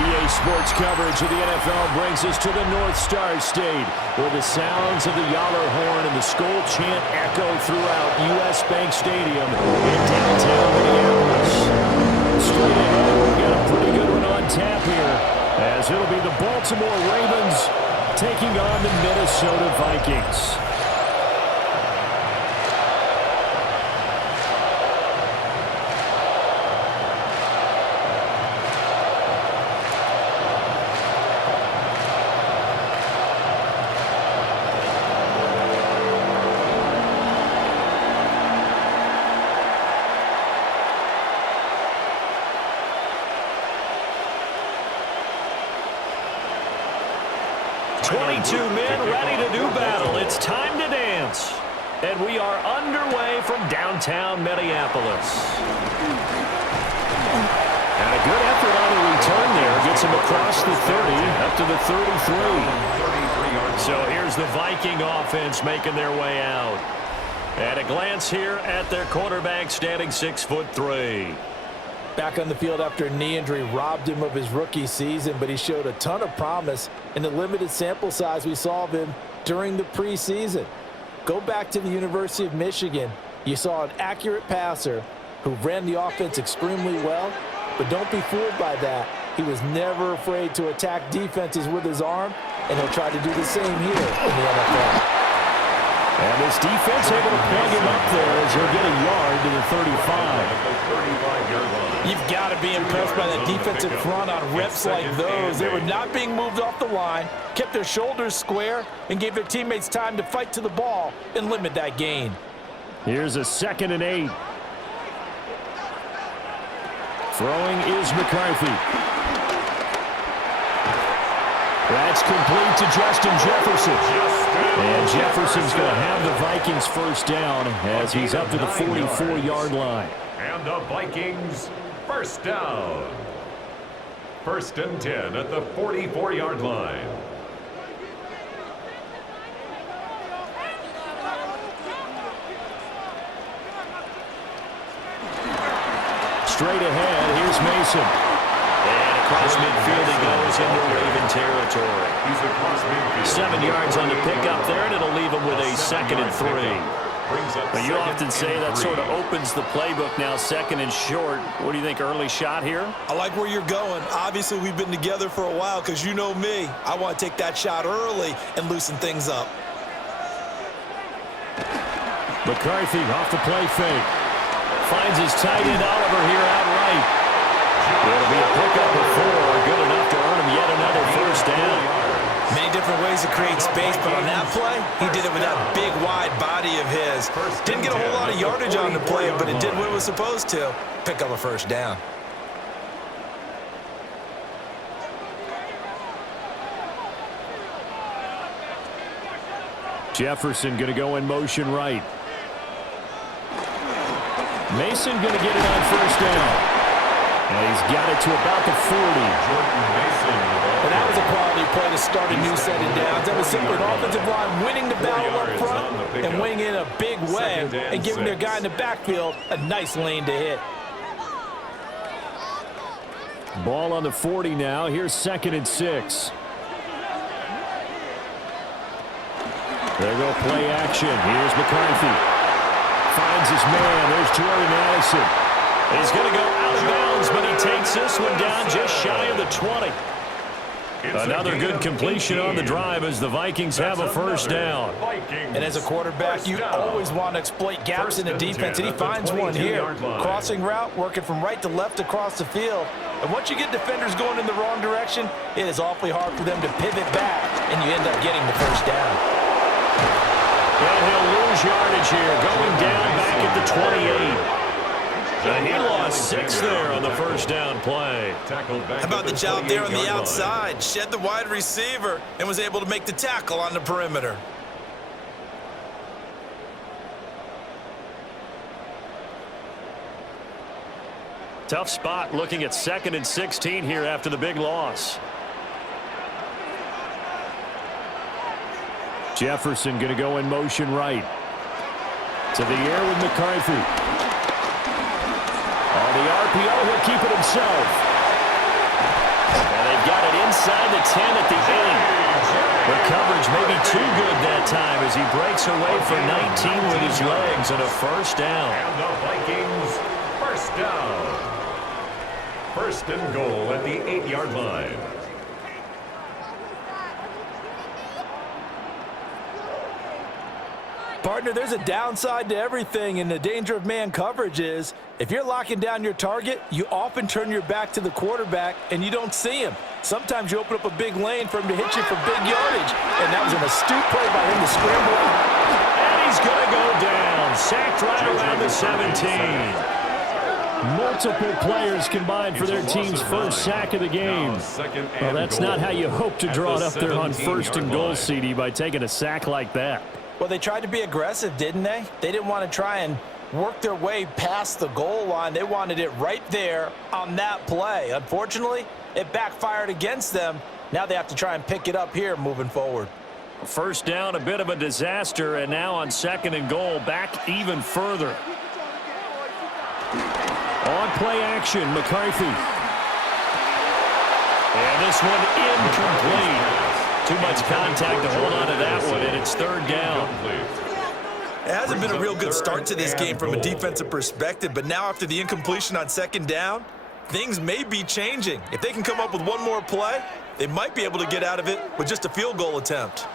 EA Sports coverage of the NFL brings us to the North Star State, where the sounds of the Yahler horn and the Skol chant echo throughout U.S. Bank Stadium in downtown Minneapolis. Straight ahead, we've got a pretty good one on tap here, as it'll be the Baltimore Ravens taking on the Minnesota Vikings. Men ready to do battle. It's time to dance. And we are underway from downtown Minneapolis. And a good effort on the return there. Gets him across the 30, up to the 33. So here's the Viking offense making their way out. And a glance here at their quarterback, standing 6'3". Back on the field after a knee injury robbed him of his rookie season, but he showed a ton of promise in the limited sample size we saw of him during the preseason. Go back to the University of Michigan. You saw an accurate passer who ran the offense extremely well, but don't be fooled by that. He was never afraid to attack defenses with his arm, and he'll try to do the same here in the NFL. And this defense able to plug him up there as he'll get a yard to the 35. You've got to be impressed by the defensive front on reps like those. They were not being moved off the line, kept their shoulders square, and gave their teammates time to fight to the ball and limit that gain. Here's a 2nd and 8. Throwing is McCarthy. That's complete to Justin Jefferson. And Jefferson's going to have the Vikings first down as he's up to the 44-yard line. And the Vikings first down. 1st and 10 at the 44-yard line. Straight ahead, here's Mason. And across midfield he goes into Raven territory. He's across midfield. 7 yards on the pickup there, and it'll leave him with a 2nd and 3. But you often say that sort of opens the playbook now, 2nd and short. What do you think, early shot here? I like where you're going. Obviously, we've been together for a while because you know me. I want to take that shot early and loosen things up. McCarthy off the play fake. Finds his tight end Oliver here outright. It'll be a pickup of 4, good enough to earn him yet another first down. Many different ways to create space, but on that play, he did it with that big, wide body of his. Didn't get a whole lot of yardage on the play, but it did what it was supposed to. Pick up a first down. Jefferson going to go in motion right. Mason going to get it on first down. And he's got it to about the 40. And that was a quality play to start a new set of downs. That was simply an offensive line winning the battle up front and winning in a big way and giving their guy in the backfield a nice lane to hit. Ball on the 40 now. Here's 2nd and 6. There go play action. Here's McCarthy. Finds his man. There's Jordan Addison. He's going to go out of bounds, but he takes this one down just shy of the 20. Another good completion on the drive as the Vikings have a first down. And as a quarterback, you always want to exploit gaps in the defense, and he finds one here. Crossing route, working from right to left across the field. And once you get defenders going in the wrong direction, it is awfully hard for them to pivot back, and you end up getting the first down. And he'll lose yardage here, going down back at the 28. And he lost 6 there on the first down play. How about the job there on the outside? Shed the wide receiver and was able to make the tackle on the perimeter. Tough spot looking at 2nd and 16 here after the big loss. Jefferson going to go in motion right. To the air with McCarthy. On the RPO, he'll keep it himself. And they and 10 at the 8. The coverage may be too good that time as he breaks away for 19 with his legs and a first down. And the Vikings, first down. First and goal at the 8-yard line. Partner, there's a downside to everything, and the danger of man coverage is if you're locking down your target, you often turn your back to the quarterback and you don't see him. Sometimes you open up a big lane for him to hit you for big yardage, and that was an astute play by him to scramble out. And he's going to go down, sacked right around the 17. Multiple players combined for their team's first sack of the game. Well, that's not how you hope to draw it up there on first and goal, CD, by taking a sack like that. Well, they tried to be aggressive, didn't they? They didn't want to try and work their way past the goal line. They wanted it right there on that play. Unfortunately, it backfired against them. Now they have to try and pick it up here moving forward. First down, a bit of a disaster, and now on second and goal, back even further. On play action, McCarthy. And this one incomplete. Too much contact to hold on to that one, and it's third down. It hasn't been a real good start to this game from a defensive perspective, but now after the incompletion on second down, things may be changing. If they can come up with one more play, they might be able to get out of it with just a field goal attempt.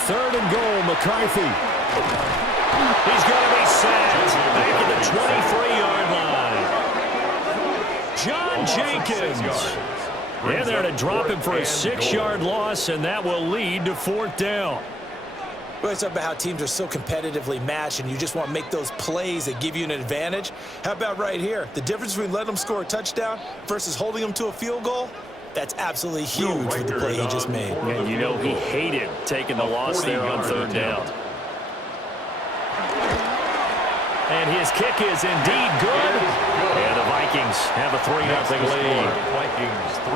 Third and goal, McCarthy. He's going to be sacked back at the 23-yard line. John Jenkins. And they're to drop him for a 6-yard loss, and that will lead to fourth down. We always talk about how teams are so competitively matched, and you just want to make those plays that give you an advantage. How about right here? The difference between letting them score a touchdown versus holding them to a field goal, that's absolutely huge with the play he just made. And you know he hated taking the loss there on third down. And his kick is indeed good. And the Vikings have a 3-0 lead.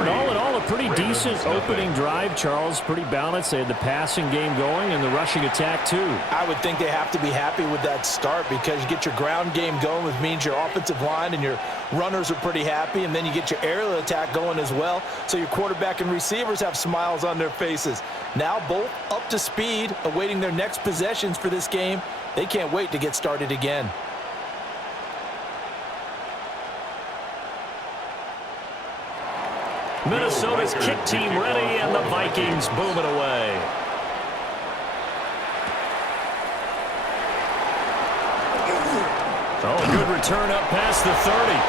And all in all, a pretty decent opening drive, Charles. Pretty balanced. They had the passing game going and the rushing attack, too. I would think they have to be happy with that start because you get your ground game going, which means your offensive line and your runners are pretty happy, and then you get your aerial attack going as well, so your quarterback and receivers have smiles on their faces. Now both up to speed, awaiting their next possessions for this game. They can't wait to get started again. Minnesota's kick team ready, and the Vikings boom it away. Oh, a good return up past the 30.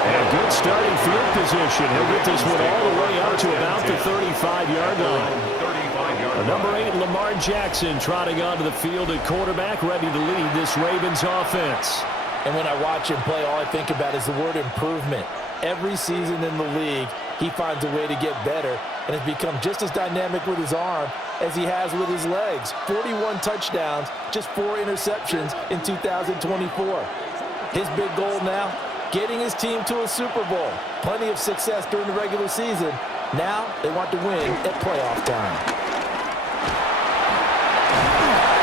And good starting field position. He'll get this one all the way up to about the 35-yard line. Number 8, Lamar Jackson, trotting onto the field at quarterback, ready to lead this Ravens offense. And when I watch him play, all I think about is the word improvement. Every season in the league, he finds a way to get better and has become just as dynamic with his arm as he has with his legs. 41 touchdowns, just 4 interceptions in 2024. His big goal now, getting his team to a Super Bowl. Plenty of success during the regular season. Now they want to win at playoff time.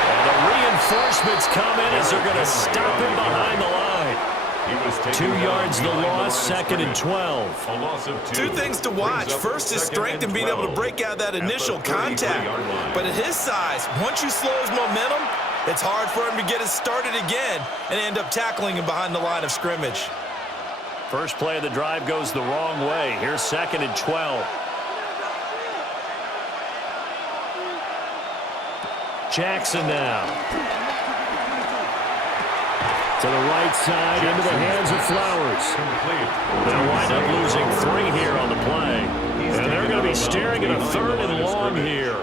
And the reinforcements come in as they're going to stop him behind the line. 2 yards the loss, second and 12. A loss of 2. Two things to watch. First, his strength in being able to break out that initial contact. But at his size, once you slow his momentum, it's hard for him to get it started again and end up tackling him behind the line of scrimmage. First play of the drive goes the wrong way. Here's second and 12. Jackson now. To the right side, into the hands of Flowers. They'll wind up losing 3 here on the play. And they're going to be staring at a third and long here.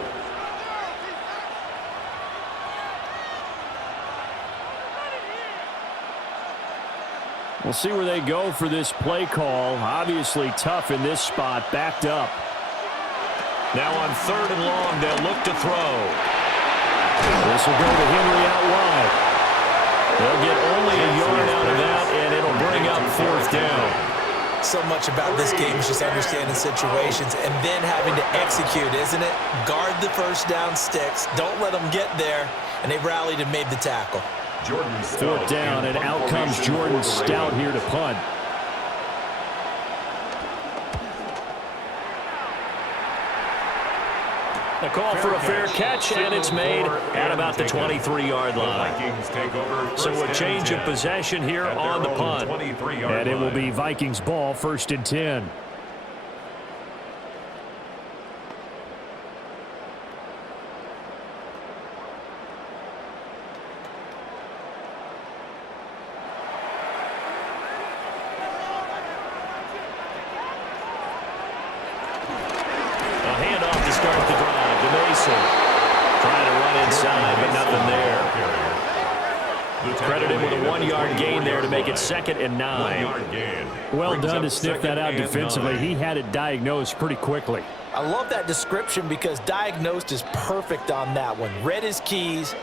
We'll see where they go for this play call. Obviously tough in this spot, backed up. Now on third and long, they'll look to throw. This will go to Henry out wide. They'll get only a yard out of that, and it'll bring up fourth down. So much about this game is just understanding situations and then having to execute, isn't it? Guard the first down sticks. Don't let them get there, and they rallied and made the tackle. Fourth down, and out comes Jordan Stout here to punt. A call for a fair catch, and it's made at about the 23-yard line. So a change of possession here on the punt. And it will be Vikings ball, 1st and 10. Trying to run inside, but nothing there. Credited with a 1-yard gain there to make it 2nd and 9. Well done to sniff that out defensively. He had it diagnosed pretty quickly. I love that description because diagnosed is perfect on that one. Read his keys,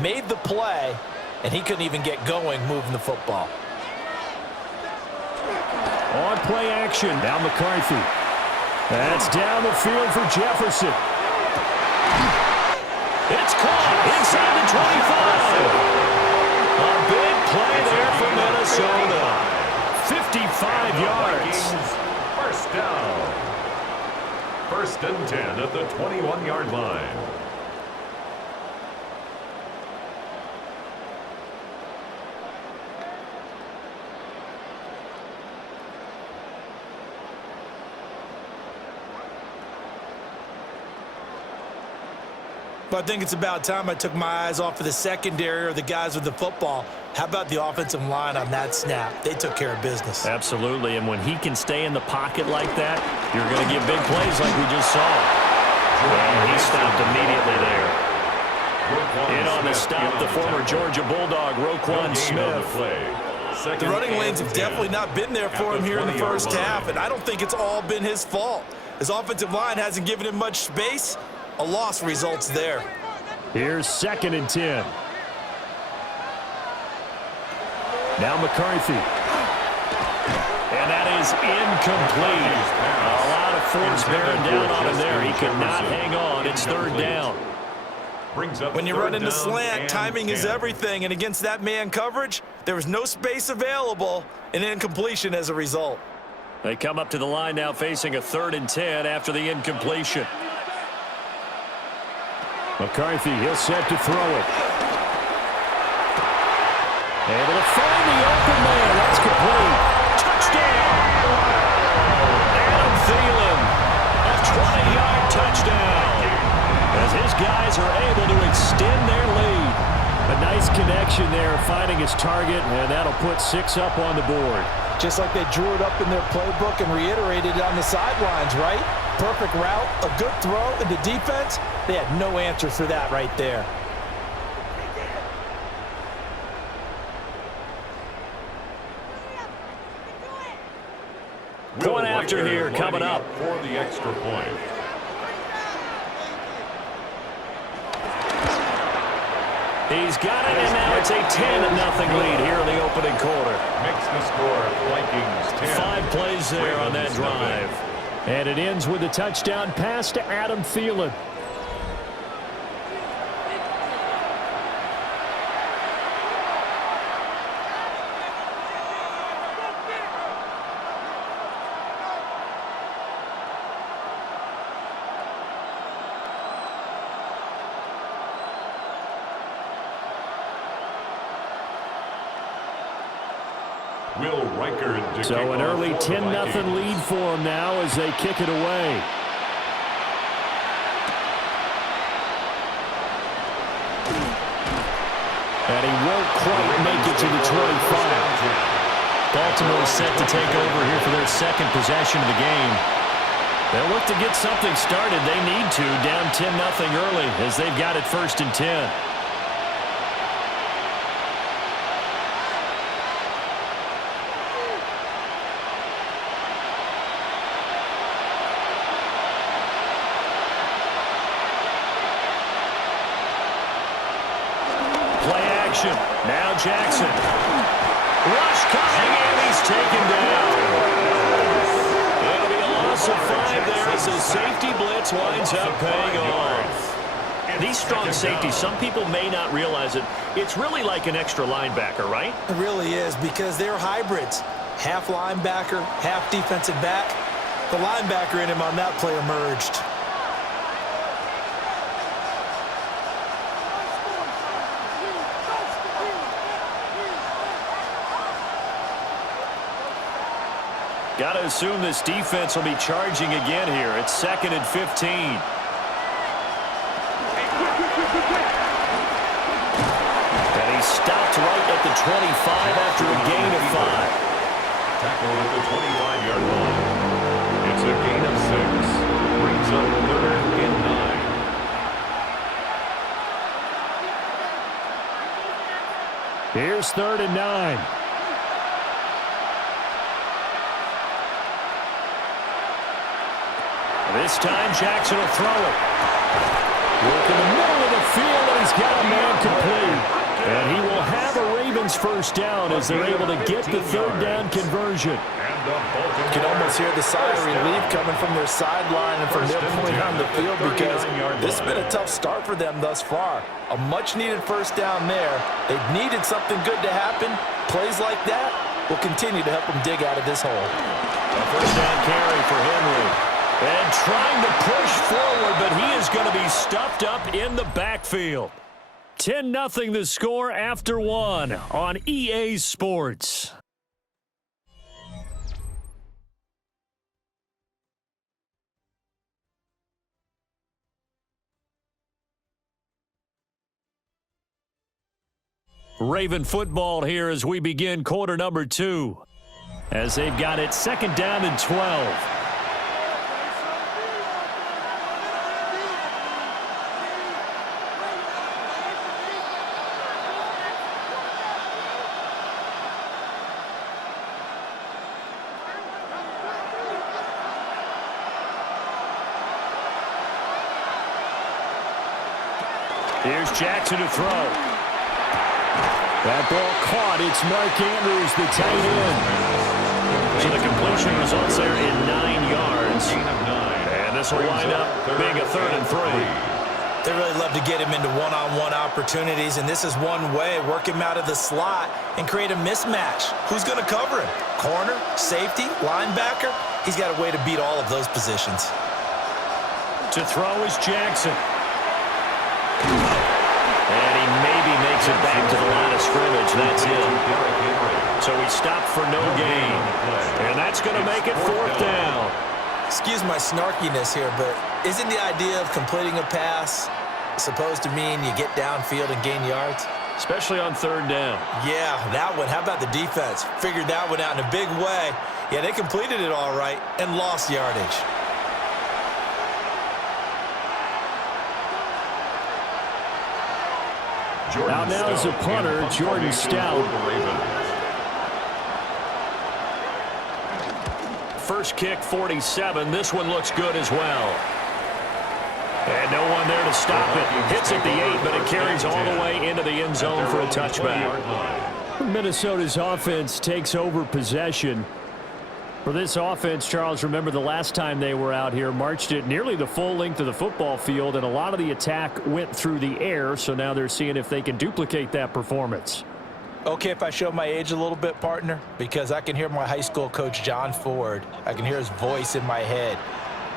made the play, and he couldn't even get going moving the football. On play action. Now McCarthy. That's down the field for Jefferson. It's caught inside the 25. A big play there for Minnesota. 55 yards. 1st down. 1st and 10 at the 21-yard line. But I think it's about time I took my eyes off of the secondary or the guys with the football. How about the offensive line on that snap? They took care of business. Absolutely, and when he can stay in the pocket like that, you're going to get big plays like we just saw. And he stopped immediately there. In on the stop, the former Georgia Bulldog, Roquan Smith. The running lanes have definitely not been there for him here in the first half, and I don't think it's all been his fault. His offensive line hasn't given him much space. A loss results there. Here's 2nd and 10. Now McCarthy. And that is incomplete. A lot of force bearing down on him there. He could not hang on. It's 3rd down. When you run into slant, timing is everything. And against that man coverage, there was no space available, and incompletion as a result. They come up to the line now facing a 3rd and 10 after the incompletion. McCarthy, he'll set to throw it. Able to find the open man. That's complete. Touchdown! Adam Thielen, a 20-yard touchdown. As his guys are able to extend their lead. A nice connection there, finding his target, and that'll put 6 up on the board. Just like they drew it up in their playbook and reiterated it on the sidelines, right? Perfect route, a good throw, and the defense, they had no answer for that right there. Point after here coming up. For the extra point. He's got it, and now it's a 10-0 lead here in the opening quarter. Makes the score Vikings 10. 5 plays there on that drive. And it ends with a touchdown pass to Adam Thielen. So an early 10-0 lead for them now as they kick it away. And he won't quite make it to the 25. Baltimore set to take over here for their 2nd possession of the game. They'll look to get something started. They need to, down 10-0 early as they've got it 1st and 10. Now Jackson. Rush coming, and he's taken down. It'll be a loss of 5 there as the safety blitz winds up paying off. These strong safeties, some people may not realize it. It's really like an extra linebacker, right? It really is, because they're hybrids. Half linebacker, half defensive back. The linebacker in him on that play emerged. Got to assume this defense will be charging again here. It's 2nd and 15. And he stopped right at the 25 after a gain of 5. Tackle at the 25-yard line. It's a gain of 6. Brings up 3rd and 9. Here's 3rd and 9. This time Jackson will throw it. Work in the middle of the field, and he's got a man complete. And he will have a Ravens first down as they're able to get the 3rd down conversion. You can almost hear the sigh of relief coming from their sideline and from their point on the field, because this has been a tough start for them thus far. A much-needed first down there. They've needed something good to happen. Plays like that will continue to help them dig out of this hole. A first down carry for Henry. And trying to push forward, but he is going to be stuffed up in the backfield. 10-0 the score after 1 on EA Sports. Raven football here as we begin quarter number 2. As they've got it 2nd down and 12. Here's Jackson to throw. That ball caught. It's Mark Andrews, the tight end. So the completion results there in 9 yards. And this will wind up being a 3rd and 3. They really love to get him into one-on-one opportunities, and this is one way. Work him out of the slot and create a mismatch. Who's going to cover him? Corner, safety, linebacker? He's got a way to beat all of those positions. To throw is Jackson. And he maybe makes it back to the line of scrimmage. That's it. So he stopped for no gain. And that's going to make it 4th down. Excuse my snarkiness here, but isn't the idea of completing a pass supposed to mean you get downfield and gain yards? Especially on 3rd down. Yeah, that one. How about the defense? Figured that one out in a big way. Yeah, they completed it all right and lost yardage. Now is a punter, Jordan Stout. First kick, 47. This one looks good as well. And no one there to stop it. Hits at the 8, but it carries all the way into the end zone for a touchback. Minnesota's offense takes over possession. For this offense, Charles, remember the last time they were out here, marched it nearly the full length of the football field, and a lot of the attack went through the air, so now they're seeing if they can duplicate that performance. Okay, if I show my age a little bit, partner, because I can hear my high school coach, John Ford. I can hear his voice in my head.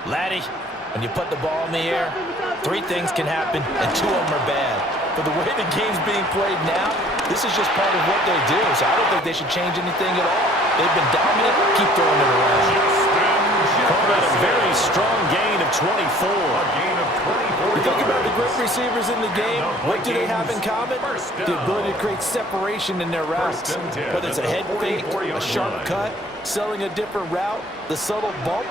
Laddie, when you put the ball in the air, 3 things can happen, and 2 of them are bad. But the way the game's being played now, this is just part of what they do, so I don't think they should change anything at all. They've been dominant. Keep throwing it around. Called out a very strong gain of 24. You think about the great receivers in the game, what do they have in common? The ability to create separation in their routes. Whether it's a head fake, a sharp cut, selling a different route, the subtle bump,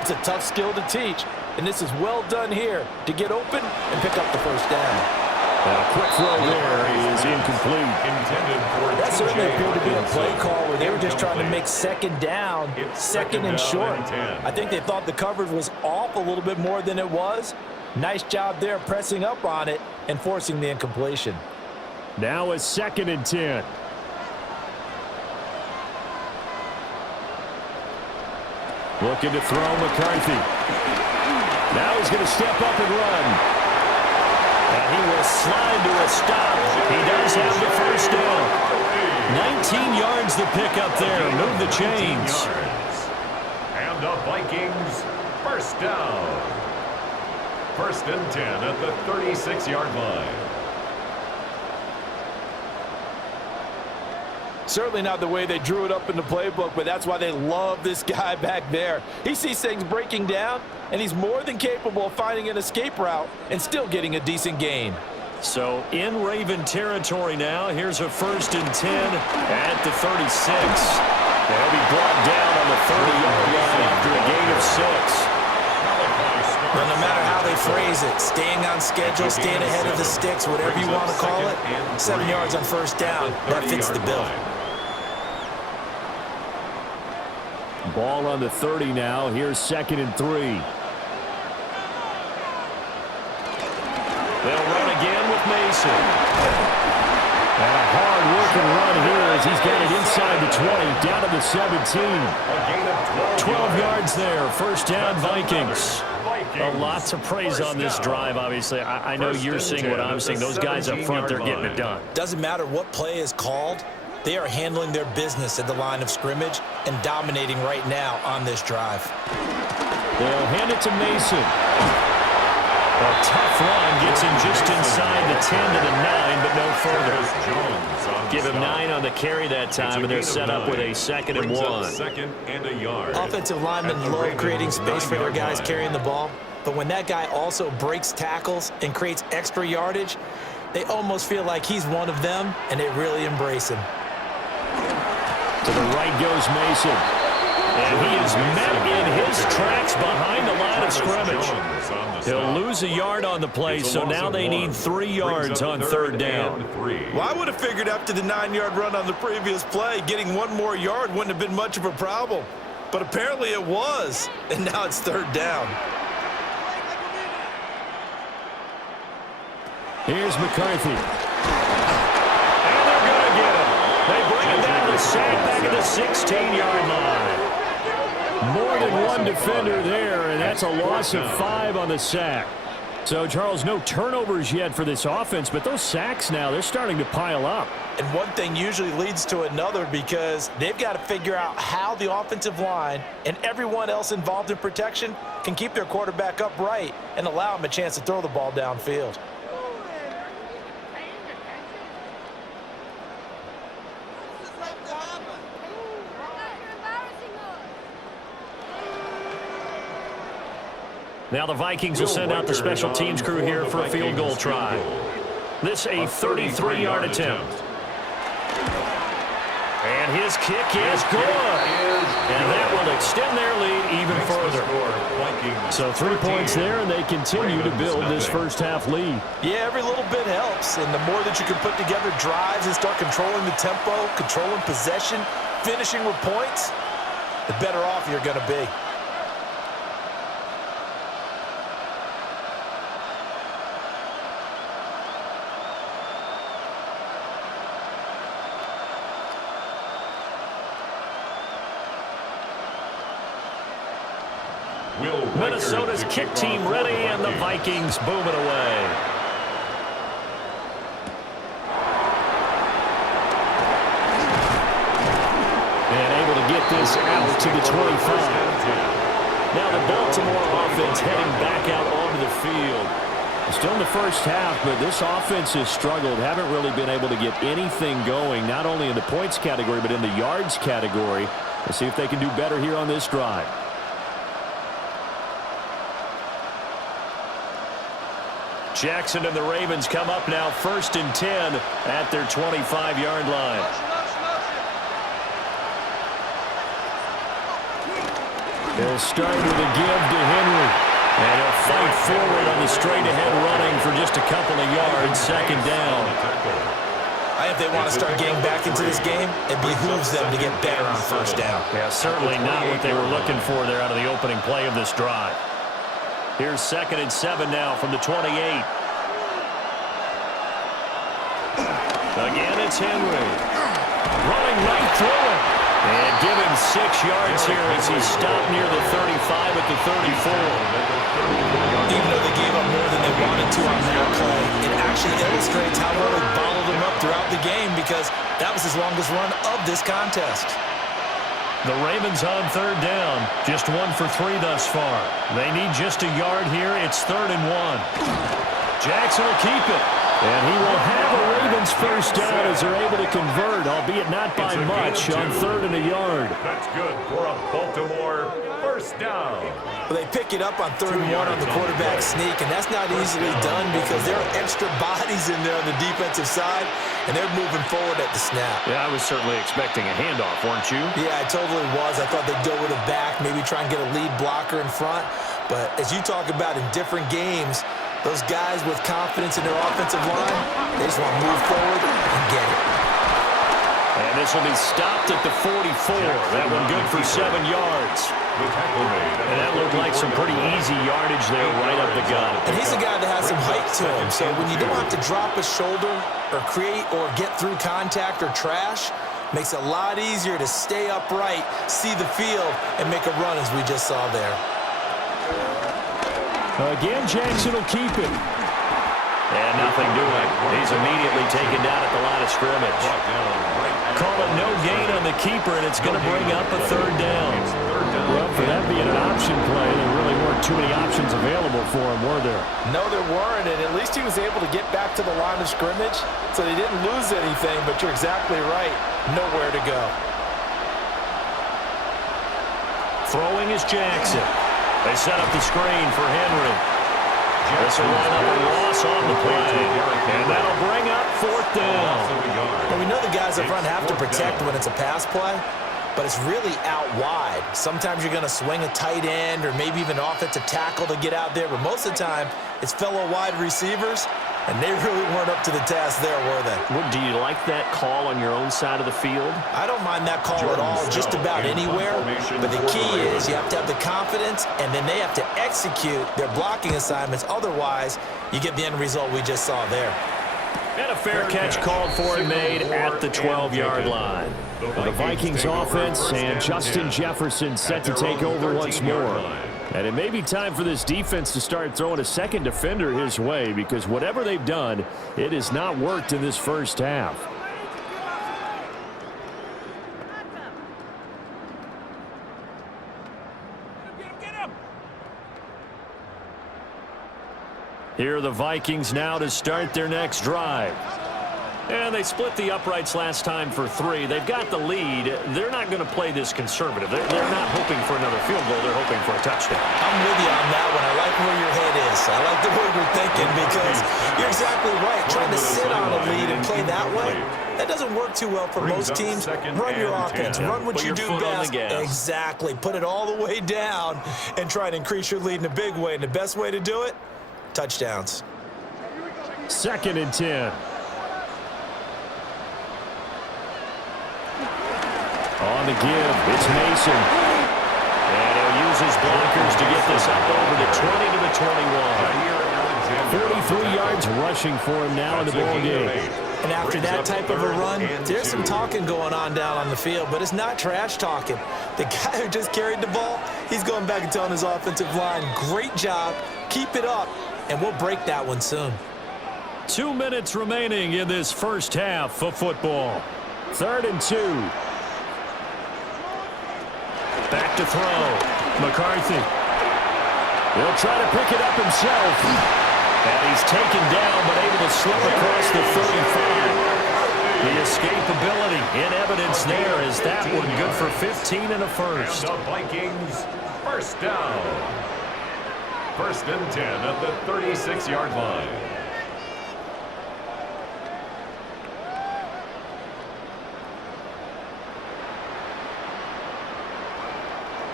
it's a tough skill to teach. And this is well done here to get open and pick up the first down. A quick throw there is incomplete. That certainly appeared to be a play call where they were just trying to make 2nd down, 2nd and short. I think they thought the coverage was off a little bit more than it was. Nice job there pressing up on it and forcing the incompletion. Now a 2nd and 10. Looking to throw McCarthy. Now he's going to step up and run. And he will slide to a stop. He does have the first down. 19 yards to pick up there. Move the chains. And the Vikings first down. 1st and 10 at the 36-yard line. Certainly not the way they drew it up in the playbook, but that's why they love this guy back there. He sees things breaking down, and he's more than capable of finding an escape route and still getting a decent gain. So in Raven territory now, here's a 1st and 10 at the 36. They'll be brought down on the 30-yard line after a gain of 6. Well, no matter how they phrase it, staying on schedule, staying ahead of the sticks, whatever you want to call it, 7 yards on 1st down, that fits the bill. Ball on the 30 now. Here's 2nd and 3. They'll run again with Mason. And a hard-working run here as he's got it inside the 20, down to the 17. 12 yards there. 1st down, Vikings. A lot to praise on this drive, obviously. I know you're seeing what I'm seeing. Those guys up front, they're getting it done. Doesn't matter what play is called. They are handling their business at the line of scrimmage and dominating right now on this drive. They'll hand it to Mason. A tough run gets him just inside the 10 to the 9, but no further. Give him 9 on the carry that time, and they're set up with a 2nd and 1. 2nd and a yard. Offensive linemen love creating space for their guys carrying the ball, but when that guy also breaks tackles and creates extra yardage, they almost feel like he's one of them, and they really embrace him. To the right goes Mason. And he is met in his tracks behind the line of scrimmage. He'll lose a yard on the play, so now they need 3 yards on 3rd down. Well, I would have figured after the 9-yard run on the previous play, getting 1 more yard wouldn't have been much of a problem. But apparently it was, and now it's 3rd down. Here's McCarthy. And they're going to get him. They bring him down to sack back at the 16-yard line. More than one defender there, and that's a loss of 5 on the sack. So, Charles, no turnovers yet for this offense, but those sacks now, they're starting to pile up. And one thing usually leads to another because they've got to figure out how the offensive line and everyone else involved in protection can keep their quarterback upright and allow him a chance to throw the ball downfield. Now the Vikings will send out the special teams crew here for a field goal try. This a 33-yard attempt. And his kick is good. And that will extend their lead even further. So 3 points there, and they continue to build this first-half lead. Yeah, every little bit helps. And the more that you can put together drives and start controlling the tempo, controlling possession, finishing with points, the better off you're going to be. Minnesota's kick team ready, and the Vikings boom it away. And able to get this out to the 25. Now the Baltimore offense heading back out onto the field. Still in the first half, but this offense has struggled. Haven't really been able to get anything going, not only in the points category, but in the yards category. Let's see if they can do better here on this drive. Jackson and the Ravens come up now 1st and 10 at their 25-yard line. They'll start with a give to Henry. And he'll fight forward on the straight-ahead running for just a couple of yards, 2nd down. If they want to start getting back into this game, it behooves them to get better on 1st down. Yeah, certainly not what they were looking for there out of the opening play of this drive. Here's 2nd and 7 now from the 28. Again, it's Henry. Running right through it. And give him 6 yards here as he's stopped near the 35 at the 34. Even though they gave up more than they wanted to on that play, it actually illustrates how well they bottled him up throughout the game because that was his longest run of this contest. The Ravens on 3rd down. Just 1 for 3 thus far. They need just a yard here. It's 3rd and 1. Jackson will keep it. And he will have a Ravens first down as they're able to convert, albeit not by much, on 3rd and a yard. That's good for a Baltimore first down. Well, they pick it up on 3rd and 1 on the quarterback sneak, and that's not easily done because there are extra bodies in there on the defensive side, and they're moving forward at the snap. Yeah, I was certainly expecting a handoff, weren't you? Yeah, I totally was. I thought they'd go with a back, maybe try and get a lead blocker in front. But as you talk about in different games, those guys with confidence in their offensive line, they just want to move forward and get it. And this will be stopped at the 44. That one good for 7 yards. And that looked like some pretty easy yardage there right up the gut. And he's a guy that has some height to him. So when you don't have to drop a shoulder or create or get through contact or trash, makes it a lot easier to stay upright, see the field, and make a run as we just saw there. Again, Jackson will keep it. And nothing doing. He's immediately taken down at the line of scrimmage. Call it no gain on the keeper, and it's going to bring up a 3rd down. Well, for that being an option play, there really weren't too many options available for him, were there? No, there weren't, and at least he was able to get back to the line of scrimmage, so they didn't lose anything, but you're exactly right. Nowhere to go. Throwing is Jackson. They set up the screen for Henry. This will line up a loss on the play, and that'll bring up 4th down. Well, we know the guys up front have to protect when it's a pass play, but it's really out wide. Sometimes you're going to swing a tight end or maybe even offensive tackle to get out there, but most of the time it's fellow wide receivers, and they really weren't up to the task there, were they? Well, do you like that call on your own side of the field? I don't mind that call at all, just about anywhere, but the key is you have to have the confidence, and then they have to execute their blocking assignments. Otherwise, you get the end result we just saw there. And a fair catch called for and made at the 12-yard line. The Vikings offense and Justin Jefferson set to take over once more. And it may be time for this defense to start throwing a second defender his way, because whatever they've done, it has not worked in this first half. Here are the Vikings now to start their next drive. And they split the uprights last time for 3. They've got the lead. They're not going to play this conservative. They're not hoping for another field goal. They're hoping for a touchdown. I'm with you on that one. I like where your head is. I like the way you're thinking because you're exactly right. Trying to sit on a lead and play that way, that doesn't work too well for most teams. Run your offense. Run what you do best. Exactly. Put it all the way down and try to increase your lead in a big way. And the best way to do it, touchdowns. 2nd and 10. On the give, it's Mason. And he'll use his blockers to get this up over the 20 to the 21. 43 yards rushing for him now in the ball game. And after that type of a run, there's some talking going on down on the field, but it's not trash talking. The guy who just carried the ball, he's going back and telling his offensive line, great job, keep it up, and we'll break that one soon. 2 minutes remaining in this first half of football. 3rd and 2. Back to throw. McCarthy. He'll try to pick it up himself. And he's taken down, but able to slip across the 35. The escapability in evidence there as that one good for 15 and a first. And the Vikings first down. 1st and 10 at the 36-yard line.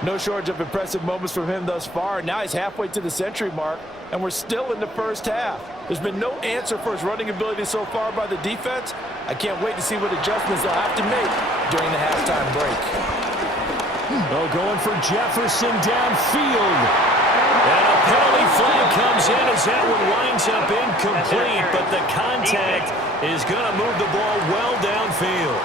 No shortage of impressive moments from him thus far. Now he's halfway to the century mark, and we're still in the first half. There's been no answer for his running ability so far by the defense. I can't wait to see what adjustments they'll have to make during the halftime break. Oh, going for Jefferson downfield. And a penalty flag comes in as that one winds up incomplete, but the contact is going to move the ball well downfield.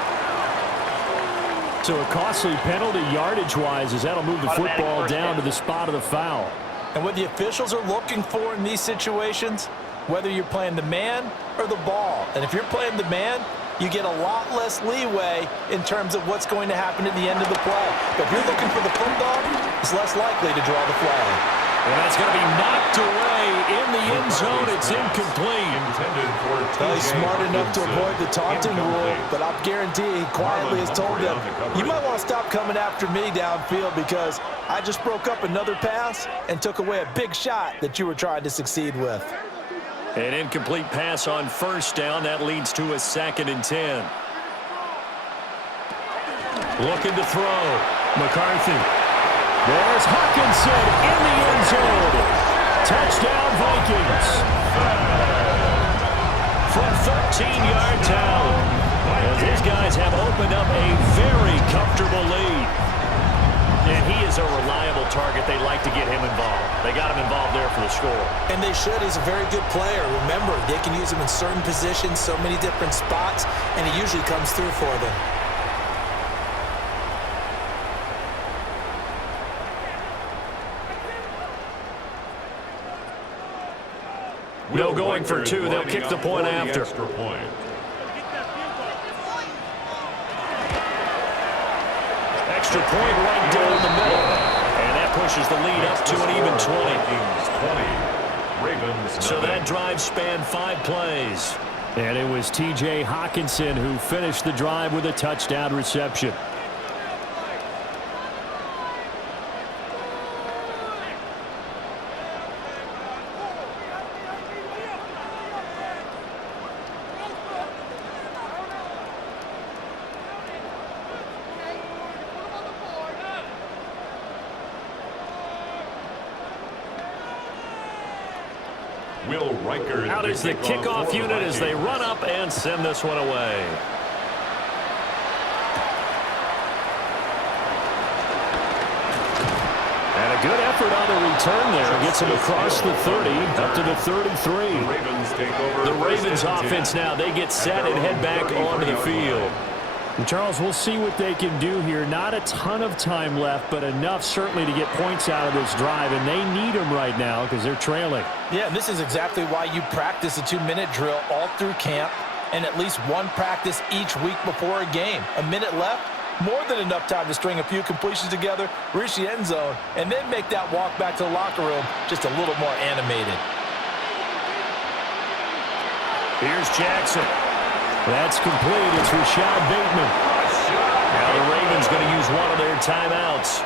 So a costly penalty yardage-wise as that'll move the football down to the spot of the foul. And what the officials are looking for in these situations, whether you're playing the man or the ball. And if you're playing the man, you get a lot less leeway in terms of what's going to happen at the end of the play. But if you're looking for the football, it's less likely to draw the flag. And that's going to be knocked away in the end zone. It's incomplete. Well, he's smart enough to avoid the taunting rule, but I guarantee he quietly has told them, you might want to stop coming after me downfield because I just broke up another pass and took away a big shot that you were trying to succeed with. An incomplete pass on first down. That leads to a 2nd and 10. Looking to throw. McCarthy. There's Hawkinson in the end zone. Touchdown, Vikings. From 13-yard out. As these guys have opened up a very comfortable lead. And he is a reliable target. They like to get him involved. They got him involved there for the score. And they should. He's a very good player. Remember, they can use him in certain positions, so many different spots, and he usually comes through for them. No going for 2. They'll kick the point after. Extra point right down the middle. And that pushes the lead up to an even 20. So that drive spanned 5 plays. And it was T.J. Hawkinson who finished the drive with a touchdown reception. Out is the kickoff unit as they run up and send this one away. And a good effort on the return there. Gets him across the 30, up to the 33. The Ravens offense now, they get set and head back onto the field. And Charles, we'll see what they can do here. Not a ton of time left, but enough certainly to get points out of this drive, and they need them right now because they're trailing. Yeah, and this is exactly why you practice a 2-minute drill all through camp and at least one practice each week before a game. A minute left, more than enough time to string a few completions together, reach the end zone, and then make that walk back to the locker room just a little more animated. Here's Jackson. That's complete. It's Rashad Bateman. Now the Ravens going to use one of their timeouts.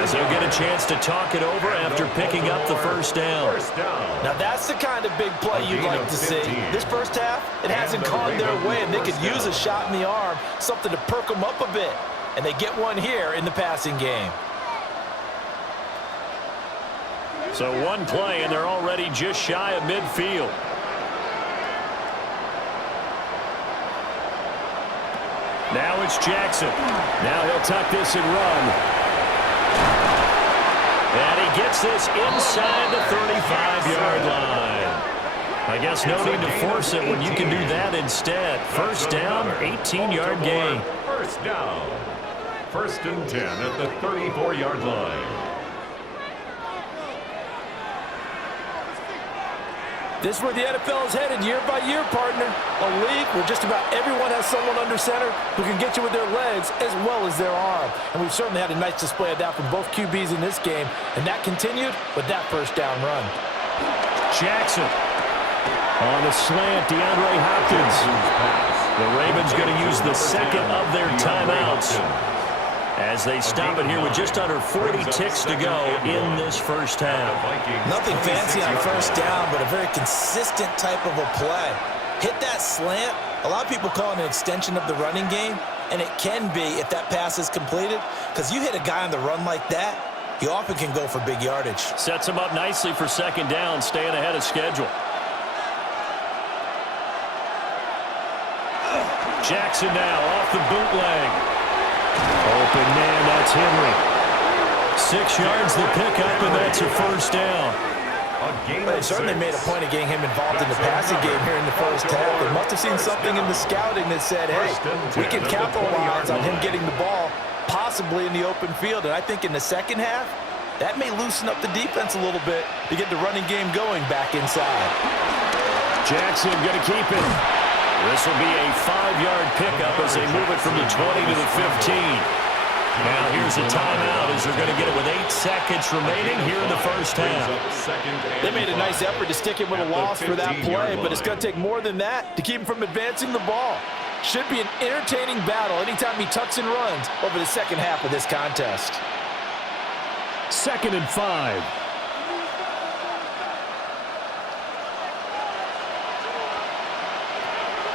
As they'll get a chance to talk it over after picking up the first down. Now that's the kind of big play you'd like to see. This first half, it hasn't gone their way, and they could use a shot in the arm, something to perk them up a bit. And they get one here in the passing game. So one play, and they're already just shy of midfield. Now it's Jackson. Now he'll tuck this and run. And he gets this inside the 35-yard line. I guess no need to force it when you can do that instead. First down, 18-yard gain. First down. 1st and 10 at the 34-yard line. This is where the NFL is headed year by year, partner. A league where just about everyone has someone under center who can get you with their legs as well as their arm. And we've certainly had a nice display of that from both QBs in this game. And that continued with that first down run. Jackson. On the slant, DeAndre Hopkins. The Ravens going to use the second of their timeouts as they stop it here with just under 40 ticks to go in this first half. Nothing fancy on first down, but a very consistent type of a play. Hit that slant. A lot of people call it an extension of the running game, and it can be if that pass is completed, because you hit a guy on the run like that, you often can go for big yardage. Sets him up nicely for second down, staying ahead of schedule. Jackson now off the bootleg. Open man, that's Henry. 6 yards the pickup, and that's a first down. They certainly made a point of getting him involved in the passing game here in the first half. They must have seen something in the scouting that said, hey, we can capitalize on him getting the ball, possibly in the open field. And I think in the second half, that may loosen up the defense a little bit to get the running game going back inside. Jackson going to keep it. This will be a 5-yard pickup as they move it from the 20 to the 15. Now here's a timeout as they're going to get it with 8 seconds remaining here in the first half. They made a nice effort to stick him with a loss for that play, but it's going to take more than that to keep him from advancing the ball. Should be an entertaining battle anytime he tucks and runs over the second half of this contest. 2nd and 5.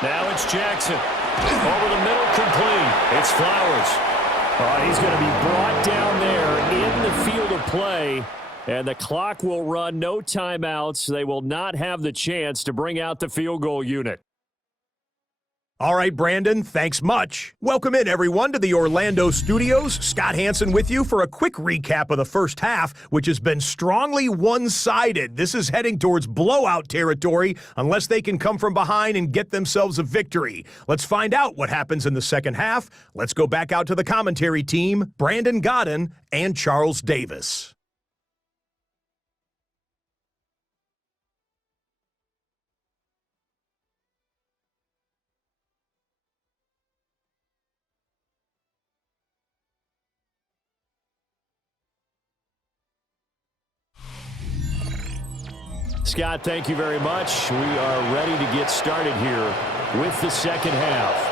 Now it's Jackson. Over the middle, complete. It's Flowers. He's going to be brought down there in the field of play, and the clock will run. No timeouts. They will not have the chance to bring out the field goal unit. All right, Brandon, thanks much. Welcome in, everyone, to the Orlando studios. Scott Hansen with you for a quick recap of the first half, which has been strongly one-sided. This is heading towards blowout territory unless they can come from behind and get themselves a victory. Let's find out what happens in the second half. Let's go back out to the commentary team, Brandon Godden and Charles Davis. Scott, thank you very much. We are ready to get started here with the second half.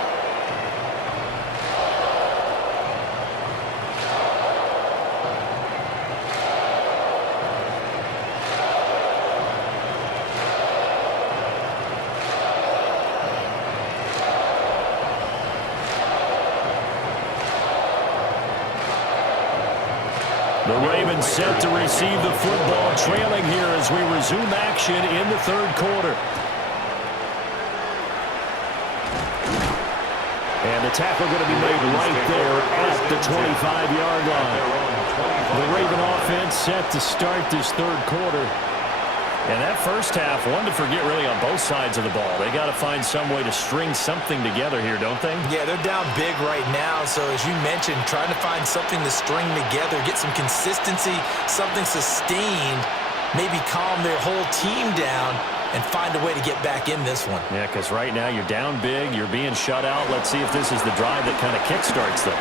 The Ravens set to receive the football, trailing here as we resume action in the third quarter. And the tackle going to be made right there at the 25-yard line. The Raven offense set to start this third quarter. And that first half, one to forget really on both sides of the ball. They got to find some way to string something together here, don't they? Yeah, they're down big right now. So as you mentioned, trying to find something to string together, get some consistency, something sustained, maybe calm their whole team down and find a way to get back in this one. Yeah, because right now you're down big, you're being shut out. Let's see if this is the drive that kind of kickstarts them.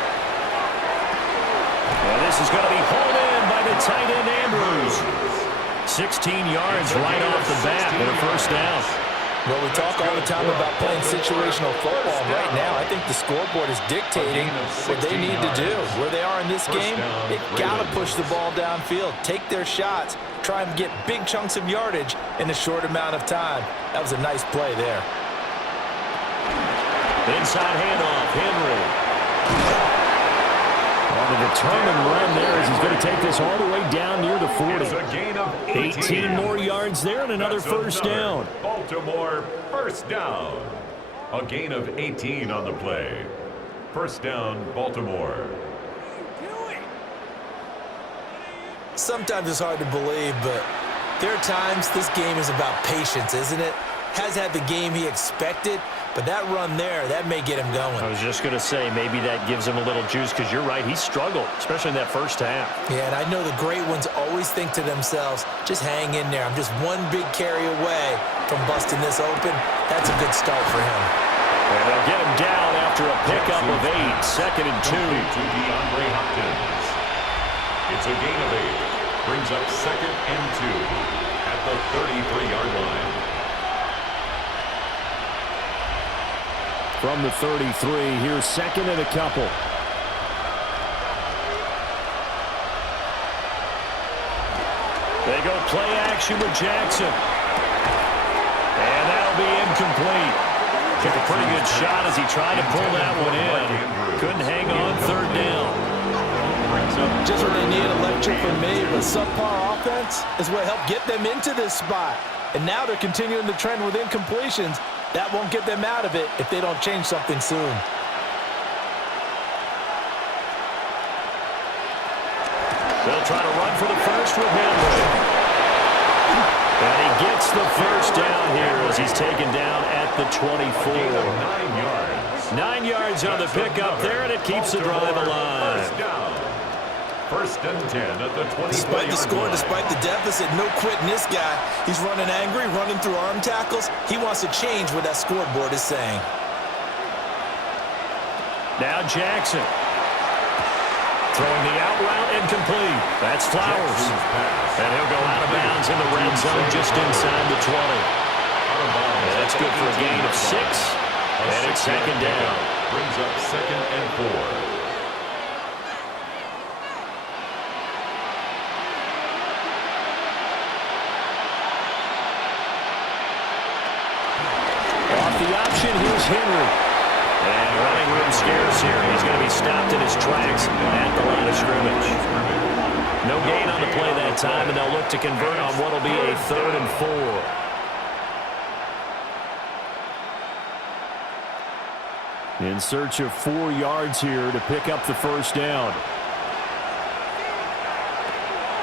And this is going to be hauled in by the tight end, Andrews. 16 yards right off the bat with a first down. Well, we talk all the time about playing situational football. Right now, I think the scoreboard is dictating what they need to do. Where they are in this game, they've got to push the ball downfield, take their shots, try and get big chunks of yardage in a short amount of time. That was a nice play there. Inside handoff, Henry. On a determined run there as he's going to take this all the way down near the 40. It's a gain of 18 more yards there and another first down. Baltimore first down. A gain of 18 on the play. First down, Baltimore. Sometimes it's hard to believe, but there are times this game is about patience, isn't it? Has had the game he expected, but that run there, that may get him going. I was just going to say, maybe that gives him a little juice because you're right, he struggled, especially in that first half. Yeah, and I know the great ones always think to themselves, just hang in there. I'm just one big carry away from busting this open. That's a good start for him. And they'll get him down after a pickup of 8, 2nd and 2. To DeAndre Hopkins. It's a gain of 8. Brings up 2nd and 2 at the 33-yard line. From the 33, here's 2nd and a couple. They go play action with Jackson. And that'll be incomplete. Took a pretty good shot as he tried to pull that one in. Couldn't hang on, 3rd down. Just what they need, a lecture from me, but subpar offense is what helped get them into this spot. And now they're continuing the trend with incompletions. That won't get them out of it if they don't change something soon. They'll try to run for the first with Henry. And he gets the first down here as he's taken down at the 24. 9 yards. 9 yards on the pickup there, and it keeps the drive alive. First down. First and 10 at the 20. Despite the score, despite the deficit, no quitting this guy. He's running angry, running through arm tackles. He wants to change what that scoreboard is saying. Now Jackson. Throwing the out route and complete. That's Flowers. And he'll go out of bounds in the red zone just inside the 20. That's good for a gain of 6. And it's second down. Brings up 2nd and 4. The option, here's Henry. And running room scarce here. He's going to be stopped in his tracks at the line of scrimmage. No gain on the play that time, and they'll look to convert on what will be a 3rd and 4. In search of 4 yards here to pick up the first down.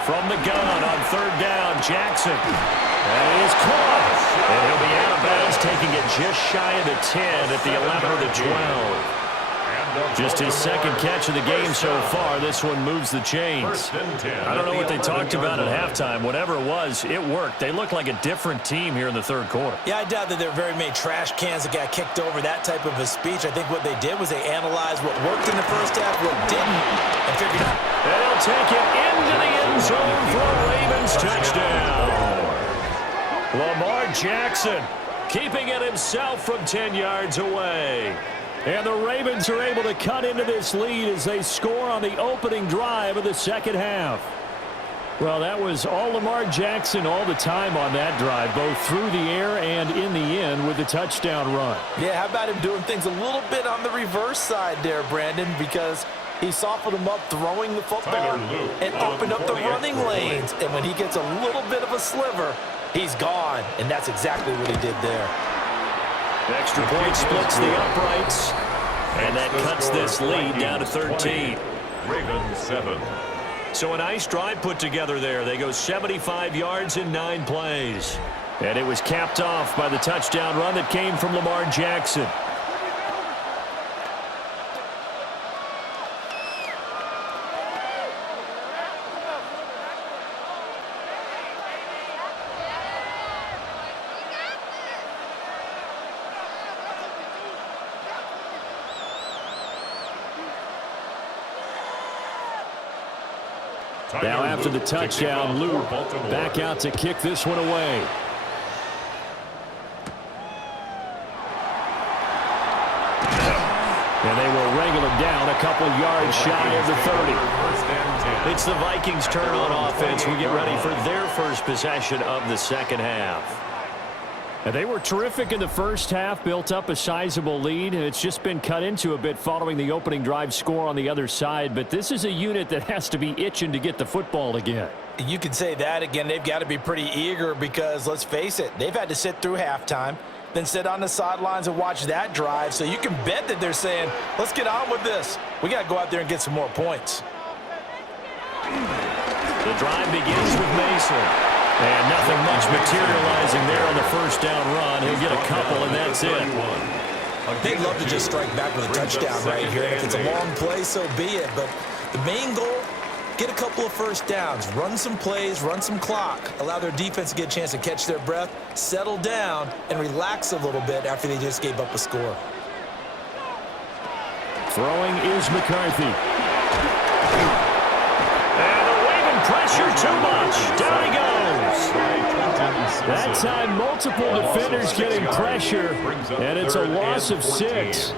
From the gun on 3rd down, Jackson. That is caught. And he'll be out of bounds, taking it just shy of the 10 at the 11 or the 12. Just his 2nd catch of the game so far. This one moves the chains. I don't know what they talked about at halftime. Whatever it was, it worked. They look like a different team here in the 3rd quarter. Yeah, I doubt that there are very many trash cans that got kicked over, that type of a speech. I think what they did was they analyzed what worked in the first half, what didn't, and figured out. They'll take it into the end zone for a Ravens touchdown. Lamar Jackson keeping it himself from 10 yards away. And the Ravens are able to cut into this lead as they score on the opening drive of the second half. Well, that was all Lamar Jackson all the time on that drive, both through the air and in the end with the touchdown run. Yeah, how about him doing things a little bit on the reverse side there, Brandon, because he softened him up throwing the football and opened up the running lanes. And when he gets a little bit of a sliver, he's gone, and that's exactly what he did there. Extra point splits the uprights, and that cuts this lead down to 13. Ravens 7. So a nice drive put together there. They go 75 yards in 9 plays. And it was capped off by the touchdown run that came from Lamar Jackson. Now after the touchdown, Lou back out to kick this one away. And they will wrangle him down a couple yards shy of the 30. It's the Vikings' turn on offense. We get ready for their first possession of the second half. And they were terrific in the first half, built up a sizable lead, and it's just been cut into a bit following the opening drive score on the other side. But this is a unit that has to be itching to get the football again. You can say that again. They've got to be pretty eager because, let's face it, they've had to sit through halftime, then sit on the sidelines and watch that drive. So you can bet that they're saying, let's get on with this. We got to go out there and get some more points. The drive begins with Mason. And nothing much materializing there on the first down run. He'll get a couple, and that's it. They'd love to just strike back with a touchdown right here. And if it's a long play, so be it. But the main goal, get a couple of first downs, run some plays, run some clock, allow their defense to get a chance to catch their breath, settle down, and relax a little bit after they just gave up a score. Throwing is McCarthy. And the Raven pressure too much. Down he goes. That time, multiple defenders getting pressure, and it's a loss of 6.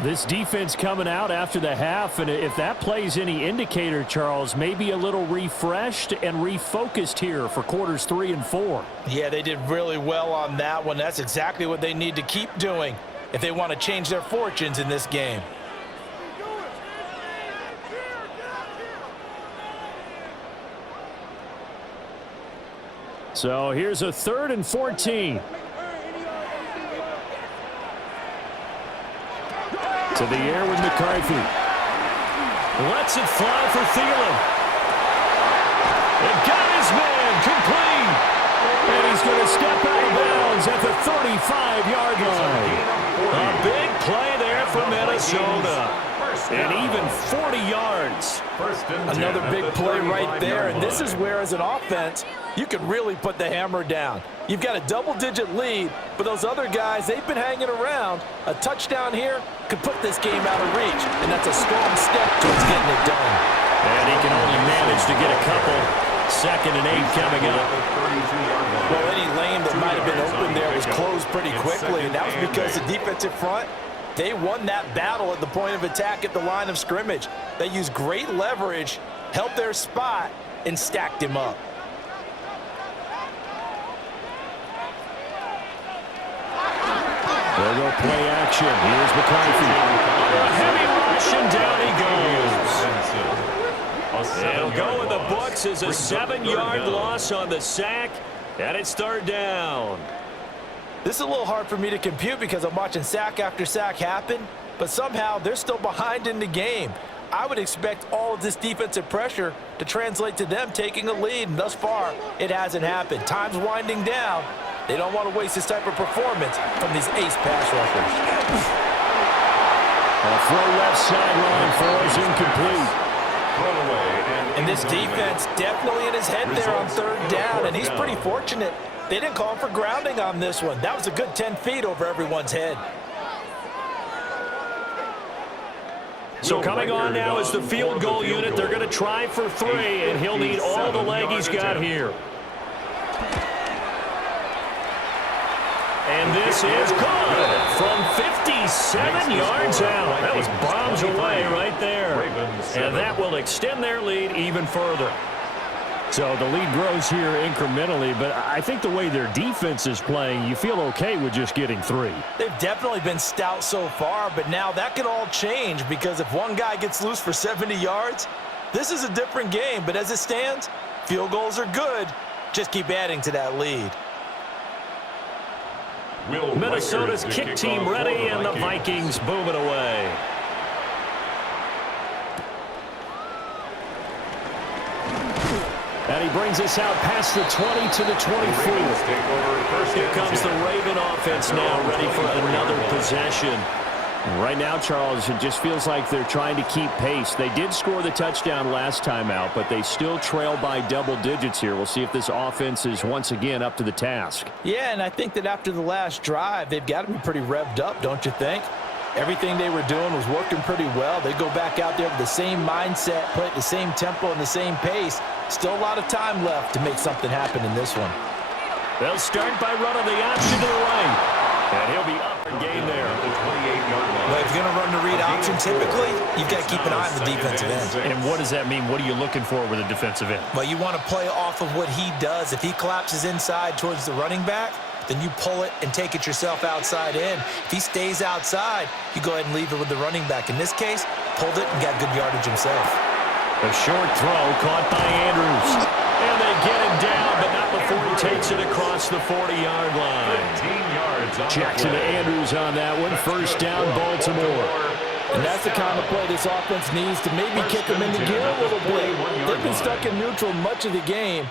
This defense coming out after the half, and if that plays any indicator, Charles, maybe a little refreshed and refocused here for quarters 3 and 4. Yeah, they did really well on that one. That's exactly what they need to keep doing if they want to change their fortunes in this game. So here's a 3rd and 14. To the air with McCarthy. Lets it fly for Thielen. And got his man complete. And he's going to step out of bounds at the 35-yard line. A big play there for Minnesota. And even 40 yards. Another big play right there. And this is where, as an offense, you can really put the hammer down. You've got a double-digit lead, but those other guys, they've been hanging around. A touchdown here could put this game out of reach, and that's a strong step towards getting it done. And he can only manage to get a couple. 2nd and 8 coming up. Well, any lane that might have been open there was closed pretty quickly, and that was because the defensive front, they won that battle at the point of attack at the line of scrimmage. They used great leverage, held their spot, and stacked him up. They'll go play action. Here's McCarthy. A heavy rush, and down he goes. It'll go in the books as a 7-yard loss on the sack, and it's 3rd down. This is a little hard for me to compute because I'm watching sack after sack happen, but somehow they're still behind in the game. I would expect all of this defensive pressure to translate to them taking a lead, and thus far, it hasn't happened. Time's winding down. They don't want to waste this type of performance from these ace pass rushers. A throw left sideline falls incomplete. And this defense definitely in his head there on 3rd down, and he's pretty fortunate. They didn't call for grounding on this one. That was a good 10 feet over everyone's head. So coming on now is the field goal unit. They're going to try for 3, and he'll need all the leg he's got here. And this is good from 57 yards out. That was bombs away right there. And that will extend their lead even further. So the lead grows here incrementally, but I think the way their defense is playing, you feel okay with just getting 3. They've definitely been stout so far, but now that could all change because if one guy gets loose for 70 yards, this is a different game. But as it stands, field goals are good. Just keep adding to that lead. Minnesota's kick team ready, and the Vikings boom it away. And he brings us out past the 20 to the 24. Here comes the Raven offense now, ready for another possession. Right now, Charles, it just feels like they're trying to keep pace. They did score the touchdown last time out, but they still trail by double digits here. We'll see if this offense is once again up to the task. Yeah, and I think that after the last drive, they've got to be pretty revved up, don't you think? Everything they were doing was working pretty well. They go back out there with the same mindset, play at the same tempo and the same pace. Still a lot of time left to make something happen in this one. They'll start by running the option to the right. And he'll be up in game there. Well, if you're going to run the read option, typically, you've got to keep an eye on the defensive end. And what does that mean? What are you looking for with a defensive end? Well, you want to play off of what he does. If he collapses inside towards the running back, then you pull it and take it yourself outside in. If he stays outside, you go ahead and leave it with the running back. In this case, pulled it and got good yardage himself. A short throw caught by Andrews. And they get him down, but not before he takes it across the 40-yard line. 15 yards. Jackson to Andrews on that one. First down, Baltimore. And that's the kind of play this offense needs to maybe kick them into gear a little bit. They've been stuck in neutral much of the game.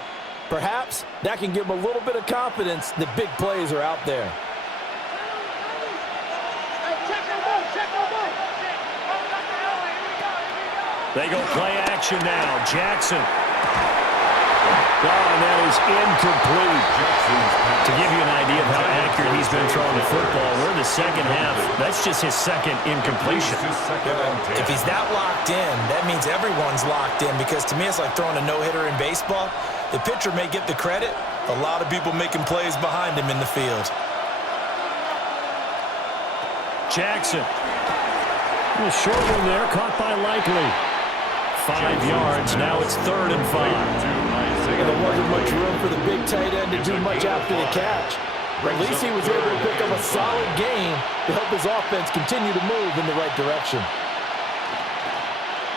Perhaps that can give them a little bit of confidence that big plays are out there. They go play action now. Jackson. Oh, and that is incomplete. To give you an idea of how accurate he's been throwing the football, we're in the second half. That's just his second incompletion. If he's that locked in, that means everyone's locked in, because to me it's like throwing a no-hitter in baseball. The pitcher may get the credit. A lot of people making plays behind him in the field. Jackson. A short one there, caught by Likely. 5 yards. Now it's 3rd and 5. There wasn't much room for the big tight end to do much after the catch. But at least he was able to pick up a solid gain to help his offense continue to move in the right direction.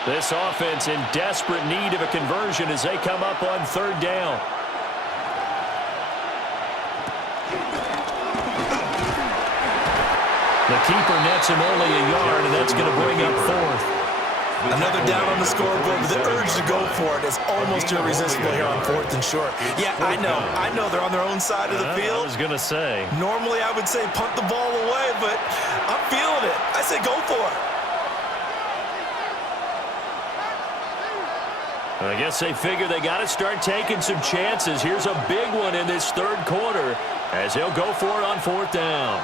This offense in desperate need of a conversion as they come up on 3rd down. The keeper nets him only a yard, and that's going to bring up 4th. Another down on the scoreboard, but the urge to go for it is almost irresistible here on 4th and short. Yeah, I know they're on their own side of the field. I was going to say. Normally I would say punt the ball away, but I'm feeling it. I say go for it. I guess they figure they got to start taking some chances. Here's a big one in this 3rd quarter as they'll go for it on 4th down.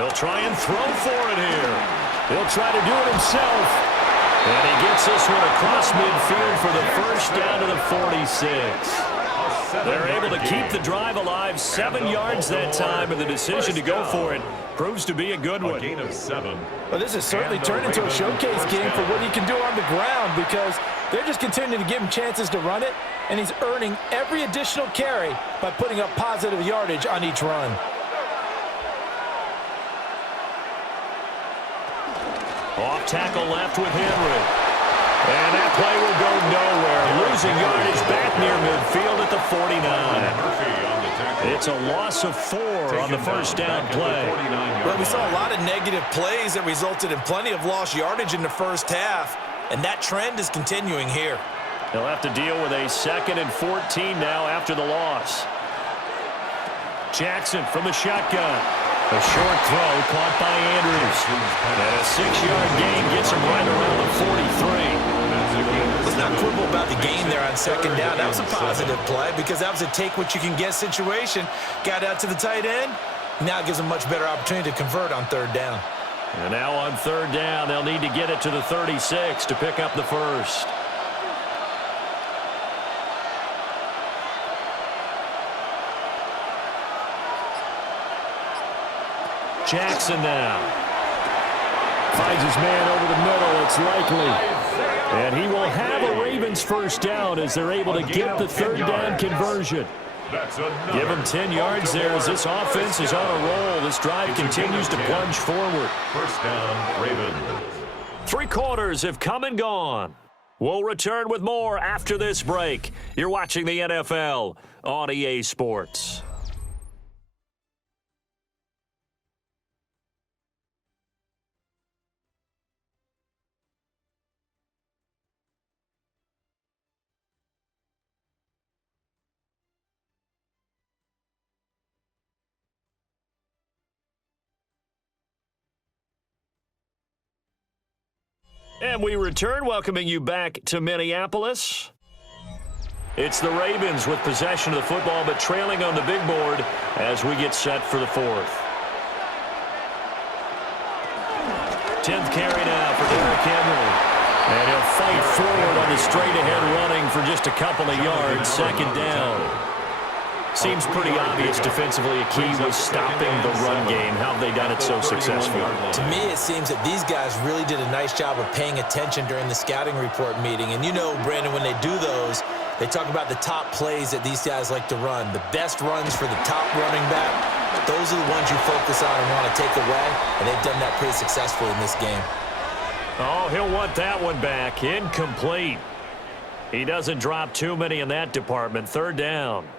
He'll try and throw for it here. He'll try to do it himself. And he gets this one across midfield for the first down to the 46. They're able to keep the drive alive, 7 yards that time, and the decision to go for it proves to be a good one. A gain of 7. Well, this has certainly turned into a showcase game for what he can do on the ground because they're just continuing to give him chances to run it, and he's earning every additional carry by putting up positive yardage on each run. Off tackle left with Henry. And that play will go nowhere. Losing yardage back near midfield at the 49. It's a loss of 4 on the first down play. Well, we saw a lot of negative plays that resulted in plenty of lost yardage in the first half, and that trend is continuing here. They'll have to deal with a 2nd and 14 now after the loss. Jackson from the shotgun. A short throw caught by Andrews. And a 6-yard gain gets him right around the 43. Let's not quibble about the gain there on 2nd down. That was a positive play because that was a take-what-you-can-get situation. Got out to the tight end. Now gives them much better opportunity to convert on 3rd down. And now on 3rd down, they'll need to get it to the 36 to pick up the first. Jackson now. Finds his man over the middle. It's likely. And he will have a Ravens first down as they're able to get the 3rd down conversion. Give him 10 yards there as this offense is on a roll. This drive continues to plunge forward. First down, Ravens. 3 quarters have come and gone. We'll return with more after this break. You're watching the NFL on EA Sports. And we return, welcoming you back to Minneapolis. It's the Ravens with possession of the football, but trailing on the big board as we get set for the 4th. 10th carry now for Derrick Henry. And he'll fight forward on the straight-ahead running for just a couple of yards, 2nd down. Seems pretty obvious defensively a key was stopping the run game. How have they done it so successfully? To me, it seems that these guys really did a nice job of paying attention during the scouting report meeting. And you know, Brandon, when they do those, they talk about the top plays that these guys like to run. The best runs for the top running back, those are the ones you focus on and want to take away. And they've done that pretty successfully in this game. Oh, he'll want that one back. Incomplete. He doesn't drop too many in that department. 3rd down.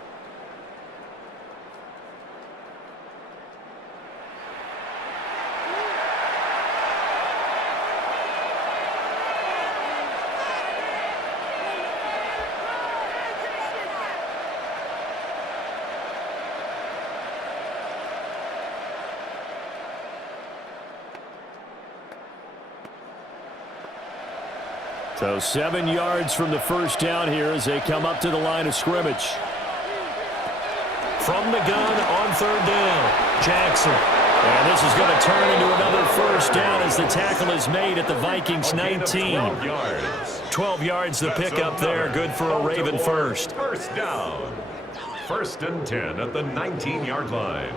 So 7 yards from the first down here as they come up to the line of scrimmage. From the gun on 3rd down, Jackson. And this is going to turn into another first down as the tackle is made at the Vikings 19. 12 yards the pickup there, good for a Raven first. First down. 1st and 10 at the 19-yard line.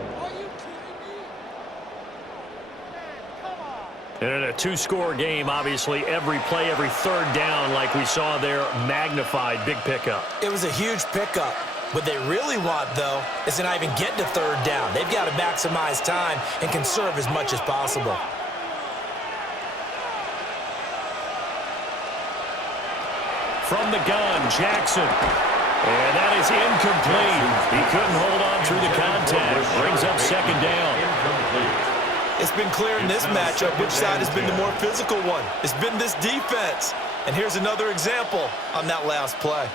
And in a 2-score game, obviously, every play, every 3rd down, like we saw there, magnified, big pickup. It was a huge pickup. What they really want, though, is to not even get to 3rd down. They've got to maximize time and conserve as much as possible. From the gun, Jackson. And that is incomplete. He couldn't hold on through the contact. Brings up 2nd down. Incomplete. It's been clear in this matchup which side has been the more physical one. It's been this defense. And here's another example on that last play.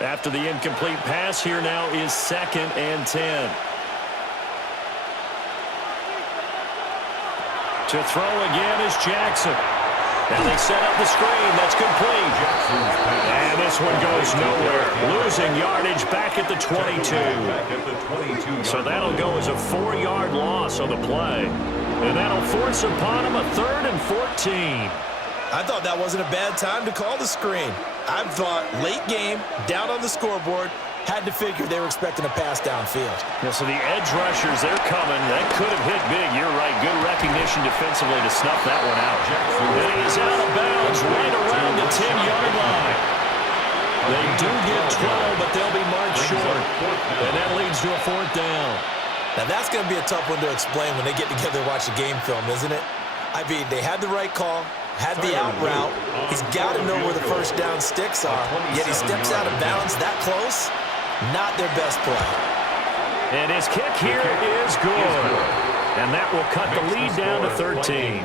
After the incomplete pass, here now is 2nd and 10. To throw again is Jackson. And they set up the screen. That's complete. And this one goes nowhere. Losing yardage back at the 22. So that'll go as a 4-yard loss on the play. And that'll force upon him a 3rd and 14. I thought that wasn't a bad time to call the screen. I thought late game, down on the scoreboard, had to figure they were expecting a pass downfield. Yeah, so the edge rushers, they're coming. That could have hit big. You're right. Good recognition defensively to snuff that one out. And he's out of bounds right around the 10-yard line. They do get 12, but they'll be marked short. And that leads to a 4th down. Now, that's going to be a tough one to explain when they get together and watch the game film, isn't it? I mean, they had the right call, had the out route. He's got to know where the first down sticks are, yet he steps out of bounds that close. Not their best play. And his kick here is good. And that will cut the lead down to 13.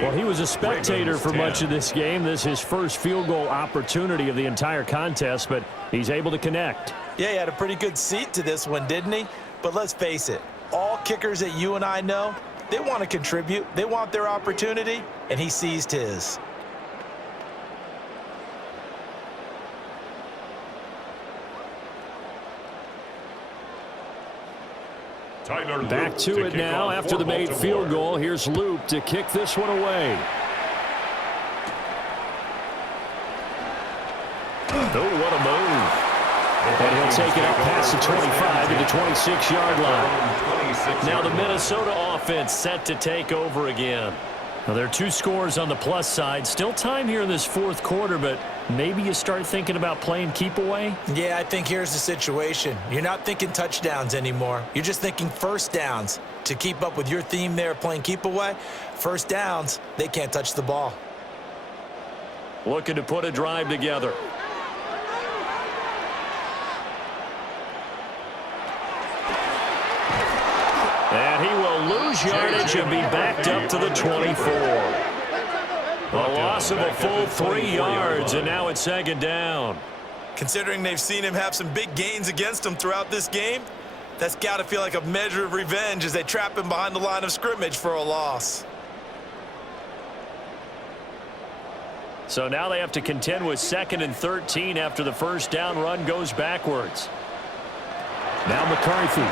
Well, he was a spectator for much of this game. This is his first field goal opportunity of the entire contest, but he's able to connect. Yeah, he had a pretty good seat to this one, didn't he? But let's face it, all kickers that you and I know, they want to contribute. They want their opportunity, and he seized his. Back to it now after the made field goal. Here's Loop to kick this one away. Oh, what a move. And he'll take it up past the 25 to the 26-yard line. Now the Minnesota offense set to take over again. Well, there are 2 scores on the plus side. Still time here in this 4th quarter, but maybe you start thinking about playing keep away? Yeah, I think here's the situation. You're not thinking touchdowns anymore. You're just thinking first downs. To keep up with your theme there, playing keep away, first downs, they can't touch the ball. Looking to put a drive together. And he will lose yardage and be backed up to the 24. A loss of a full 3 yards, and now it's 2nd down. Considering they've seen him have some big gains against them throughout this game, that's got to feel like a measure of revenge as they trap him behind the line of scrimmage for a loss. So now they have to contend with 2nd and 13 after the first down run goes backwards. Now McCarthy.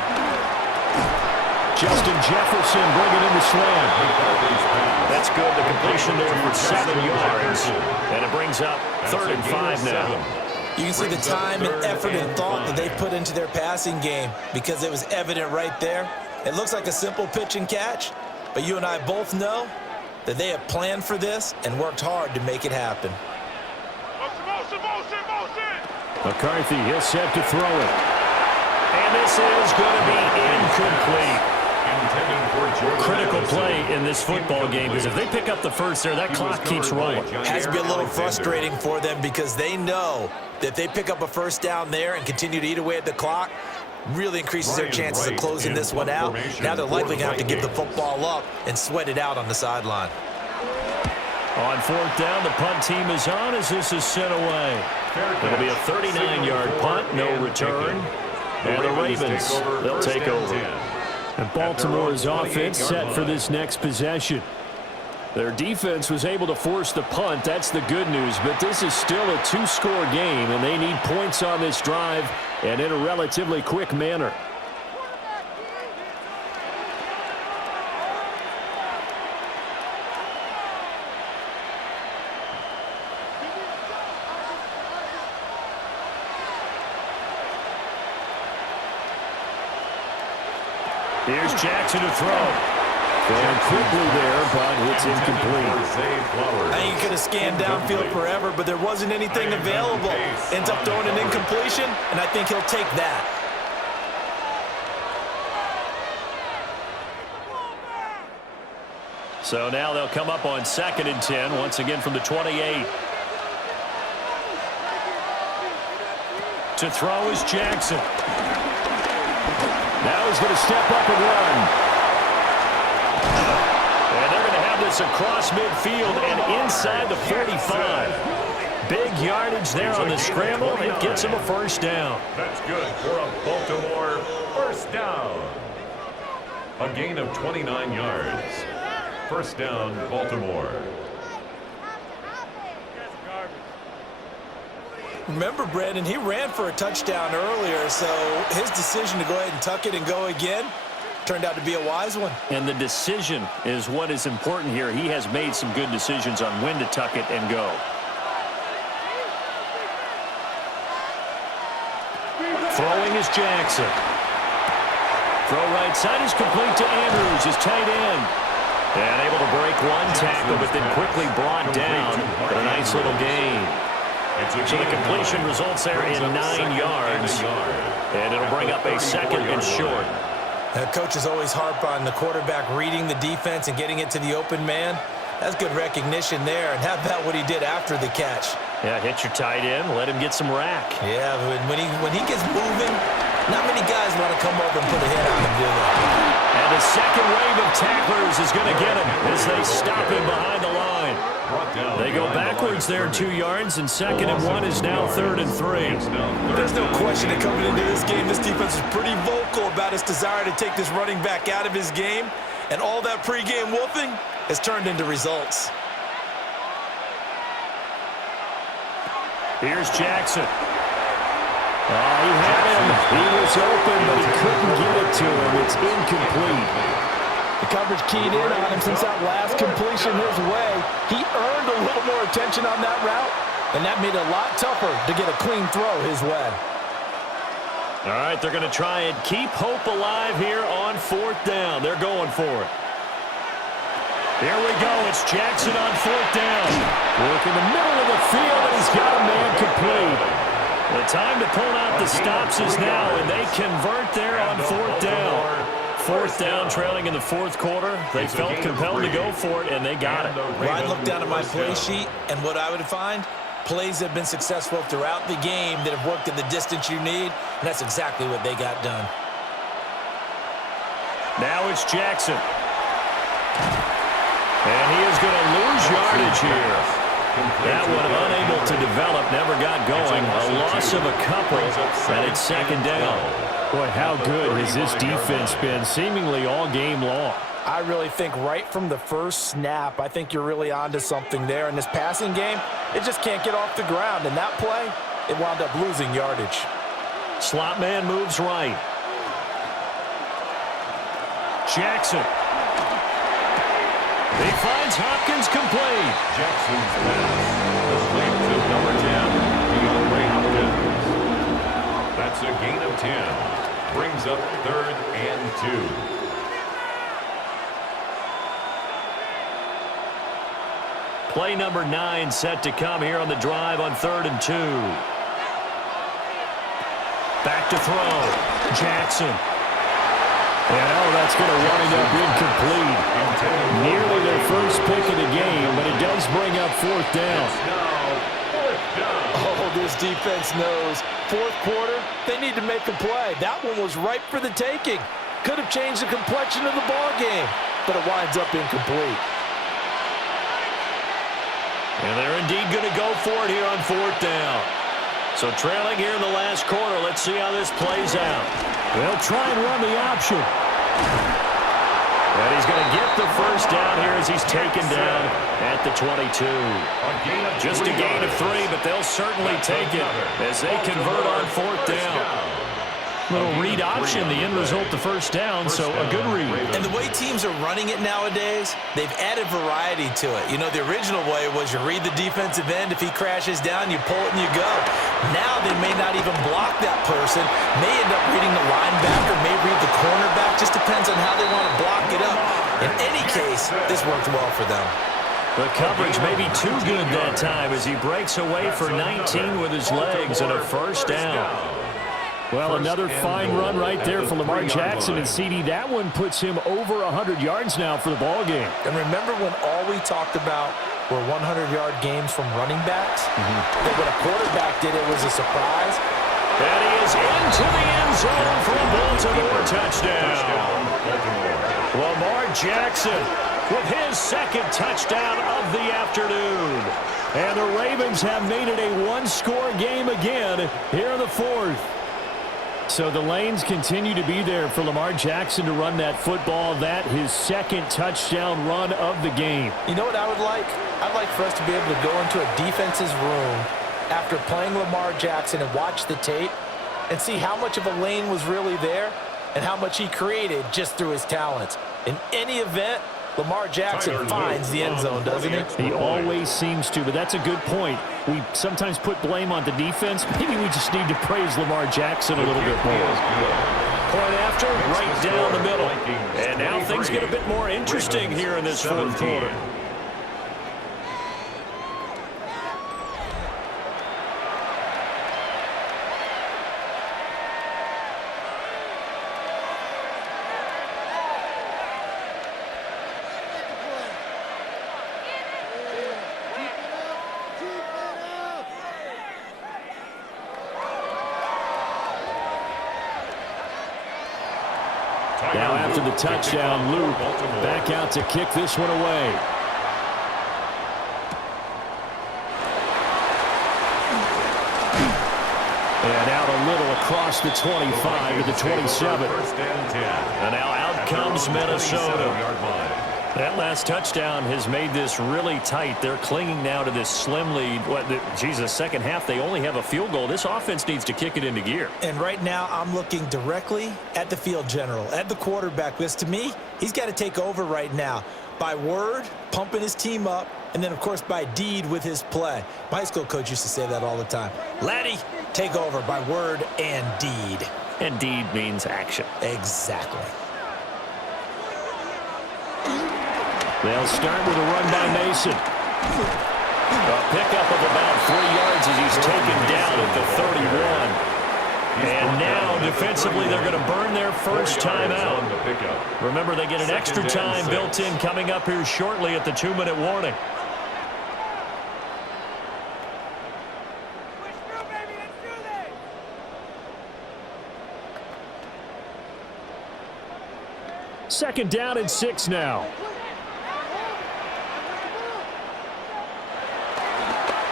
Justin Jefferson bringing in the slam. That's good. The completion there for 7 yards. And it brings up 3rd and 5 now. You can see the time and effort and thought that they put into their passing game because it was evident right there. It looks like a simple pitch and catch, but you and I both know that they have planned for this and worked hard to make it happen. McCarthy, he'll set to throw it. And this is going to be incomplete. Critical play in this football game because if they pick up the first there, that clock keeps rolling. Has to be a little frustrating for them because they know that if they pick up a first down there and continue to eat away at the clock, really increases their chances of closing this one out. Now they're likely going to have to give the football up and sweat it out on the sideline. On 4th down, the punt team is on as this is sent away. It'll be a 39-yard punt, no return. And the Ravens, they'll take over. And Baltimore's offense set for this next possession. Their defense was able to force the punt. That's the good news. But this is still a 2-score game, and they need points on this drive and in a relatively quick manner. Here's Jackson to throw. Going quickly there, but it's incomplete. I think he could have scanned downfield forever, but there wasn't anything available. Ends up throwing an incompletion, and I think he'll take that. So now they'll come up on 2nd and 10, once again from the 28. To throw is Jackson. Now he's going to step up and run. And they're going to have this across midfield and inside the 45. Big yardage there on the scramble. It gets him a first down. That's good for a Baltimore first down. A gain of 29 yards. First down, Baltimore. Remember, Brandon, he ran for a touchdown earlier, so his decision to go ahead and tuck it and go again turned out to be a wise one. And the decision is what is important here. He has made some good decisions on when to tuck it and go. Throwing is Jackson. Throw right side is complete to Andrews, his tight end. And able to break one tackle, but then quickly brought down for a nice little gain. So the completion results there in 9 yards. And it'll bring up a second and short. Coaches always harp on the quarterback reading the defense and getting it to the open man. That's good recognition there. And how about what he did after the catch? Yeah, hit your tight end, let him get some rack. Yeah, when he gets moving, not many guys want to come over and put a hit on him, do they? And the second wave of tacklers is going to get him as they stop him behind the line. They go backwards there 2 yards, and 2nd and 1 is now 3rd and 3. There's no question that coming into this game, this defense is pretty vocal about its desire to take this running back out of his game, and all that pregame wolfing has turned into results. Here's Jackson. Oh, he had him. He was open, but he couldn't get it to him. It's incomplete. The coverage keyed in on him since that last completion his way. He earned a little more attention on that route, and that made it a lot tougher to get a clean throw his way. All right, they're going to try and keep hope alive here on 4th down. They're going for it. Here we go. It's Jackson on 4th down. Work in the middle of the field, and he's got a man complete. The time to pull out the stops is now, and they convert there on 4th down. 4th down, trailing in the 4th quarter. They felt compelled to go for it, and they got it. Well, I'd look down at my play sheet, and what I would find, plays that have been successful throughout the game that have worked at the distance you need, and that's exactly what they got done. Now it's Jackson. And he is going to lose yardage here. That one unable to develop, never got going. A loss of a couple, and it's 2nd down. Boy, how good has this defense been seemingly all game long? I really think right from the first snap, I think you're really onto something there. In this passing game, it just can't get off the ground. And that play, it wound up losing yardage. Slot man moves right. Jackson. He finds Hopkins complete. Jackson's pass. Complete to number 10, DeAndre Hopkins. That's a gain of 10. Brings up 3rd and 2. Play number 9 set to come here on the drive on 3rd and 2. Back to throw. Jackson. And that's going to wind up incomplete. Nearly their first pick of the game, but it does bring up 4th down. Oh, this defense knows. 4th quarter, they need to make a play. That one was ripe for the taking. Could have changed the complexion of the ball game, but it winds up incomplete. And they're indeed going to go for it here on 4th down. So trailing here in the last quarter, let's see how this plays out. They'll try and run the option. And he's going to get the first down here as he's taken down at the 22. Just a gain of 3, but they'll certainly take it as they convert on 4th down. Little read option, the end result, the first down, so a good read. And the way teams are running it nowadays, they've added variety to it. You know, the original way was you read the defensive end. If he crashes down, you pull it and you go. Now they may not even block that person, may end up reading the linebacker, may read the cornerback. Just depends on how they want to block it up. In any case, this worked well for them. The coverage may be too good that time as he breaks away for 19 with his legs and a first down. Well, another fine run right there for Lamar Jackson, and CD, that one puts him over 100 yards now for the ball game. And remember when all we talked about were 100-yard games from running backs? That when a quarterback did it was a surprise. And he is into the end zone for a Baltimore touchdown. Lamar Jackson with his 2nd touchdown of the afternoon. And the Ravens have made it a one-score game again here in the 4th. So the lanes continue to be there for Lamar Jackson to run that football. That his 2nd touchdown run of the game. You know what I would like? I'd like for us to be able to go into a defense's room after playing Lamar Jackson and watch the tape and see how much of a lane was really there and how much he created just through his talents. In any event, Lamar Jackson finds the end zone, doesn't he? He always seems to, but that's a good point. We sometimes put blame on the defense. Maybe we just need to praise Lamar Jackson a little bit more. Point after, right down the middle. And now things get a bit more interesting here in this fourth quarter. Now after the touchdown, Luke back out to kick this one away. And out a little across the 25 to the 27. And now out comes Minnesota. That last touchdown has made this really tight. They're clinging now to this slim lead. The second half, they only have a field goal. This offense needs to kick it into gear. And right now, I'm looking directly at the field general, at the quarterback, because to me, he's got to take over right now. By word, pumping his team up, and then, of course, by deed with his play. My high school coach used to say that all the time. Laddie, take over by word and deed. And deed means action. Exactly. They'll start with a run by Mason. A pickup of about 3 yards as he's taken down at the 31. And now, defensively, they're going to burn their first time out. Remember, they get an extra time built in coming up here shortly at the 2-minute warning. Second down and 6 now.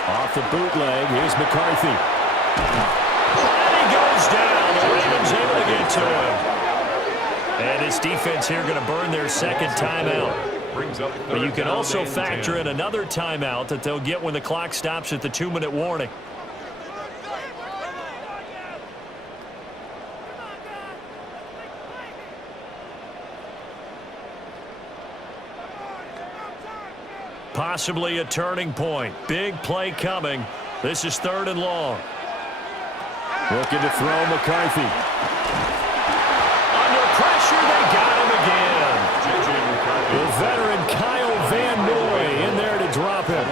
Off the bootleg, here's McCarthy. And he goes down. The Ravens able to get to him. And his defense here going to burn their second timeout. But you can also factor in another timeout that they'll get when the clock stops at the 2-minute warning. Possibly a turning point. Big play coming. This is 3rd and long. Looking to throw McCarthy. Under pressure, they got him again. The veteran Kyle Van Noy in there to drop him.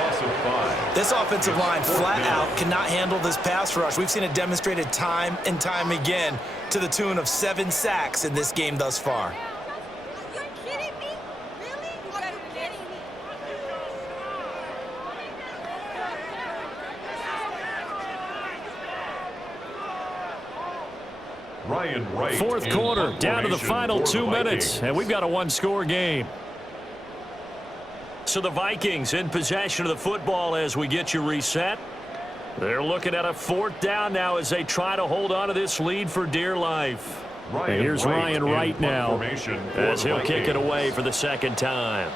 This offensive line flat out cannot handle this pass rush. We've seen it demonstrated time and time again to the tune of 7 sacks in this game thus far. Fourth quarter, down to the final 2 minutes, and we've got a 1-score game. So the Vikings in possession of the football as we get you reset. They're looking at a 4th down now as they try to hold on to this lead for dear life. And here's Ryan Wright now as he'll kick it away for the second time.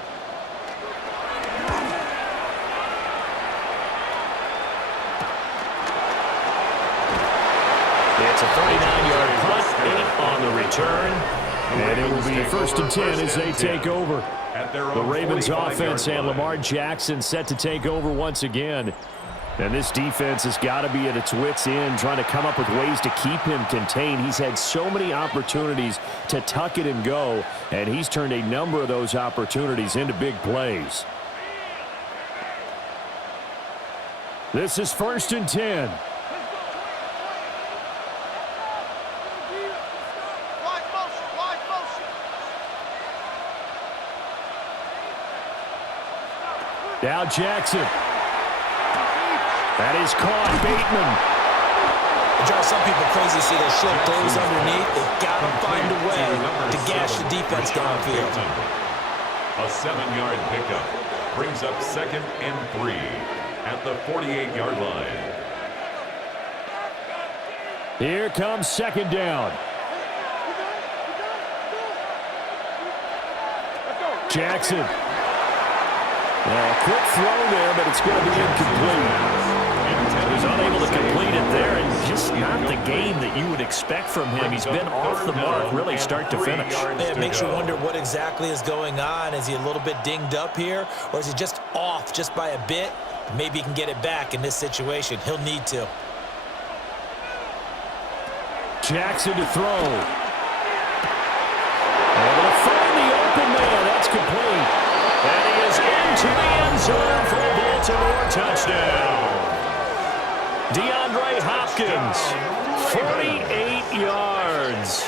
It's a 39-yard punt, 8 on the return. And it will be 1st and 10 as they take over. The Ravens offense and Lamar Jackson set to take over once again. And this defense has got to be at its wits' end, trying to come up with ways to keep him contained. He's had so many opportunities to tuck it and go, and he's turned a number of those opportunities into big plays. This is 1st and 10. Now Jackson. That is caught. Bateman. It drives some people crazy to see their slip throws underneath. They've got to find a way to gash the defense downfield. A 7-yard pickup brings up 2nd and 3 at the 48-yard line. Here comes 2nd down. Jackson. A quick throw there, but it's going to be incomplete. was unable to complete it there, and just not the game that you would expect from him. He's been off the mark really start to finish. It makes you wonder what exactly is going on. Is he a little bit dinged up here, or is he just off just by a bit? Maybe he can get it back in this situation. He'll need to. Jackson to throw. Able to find the open man. That's complete. And he is into the end zone for a Baltimore touchdown. DeAndre Hopkins, 48 yards.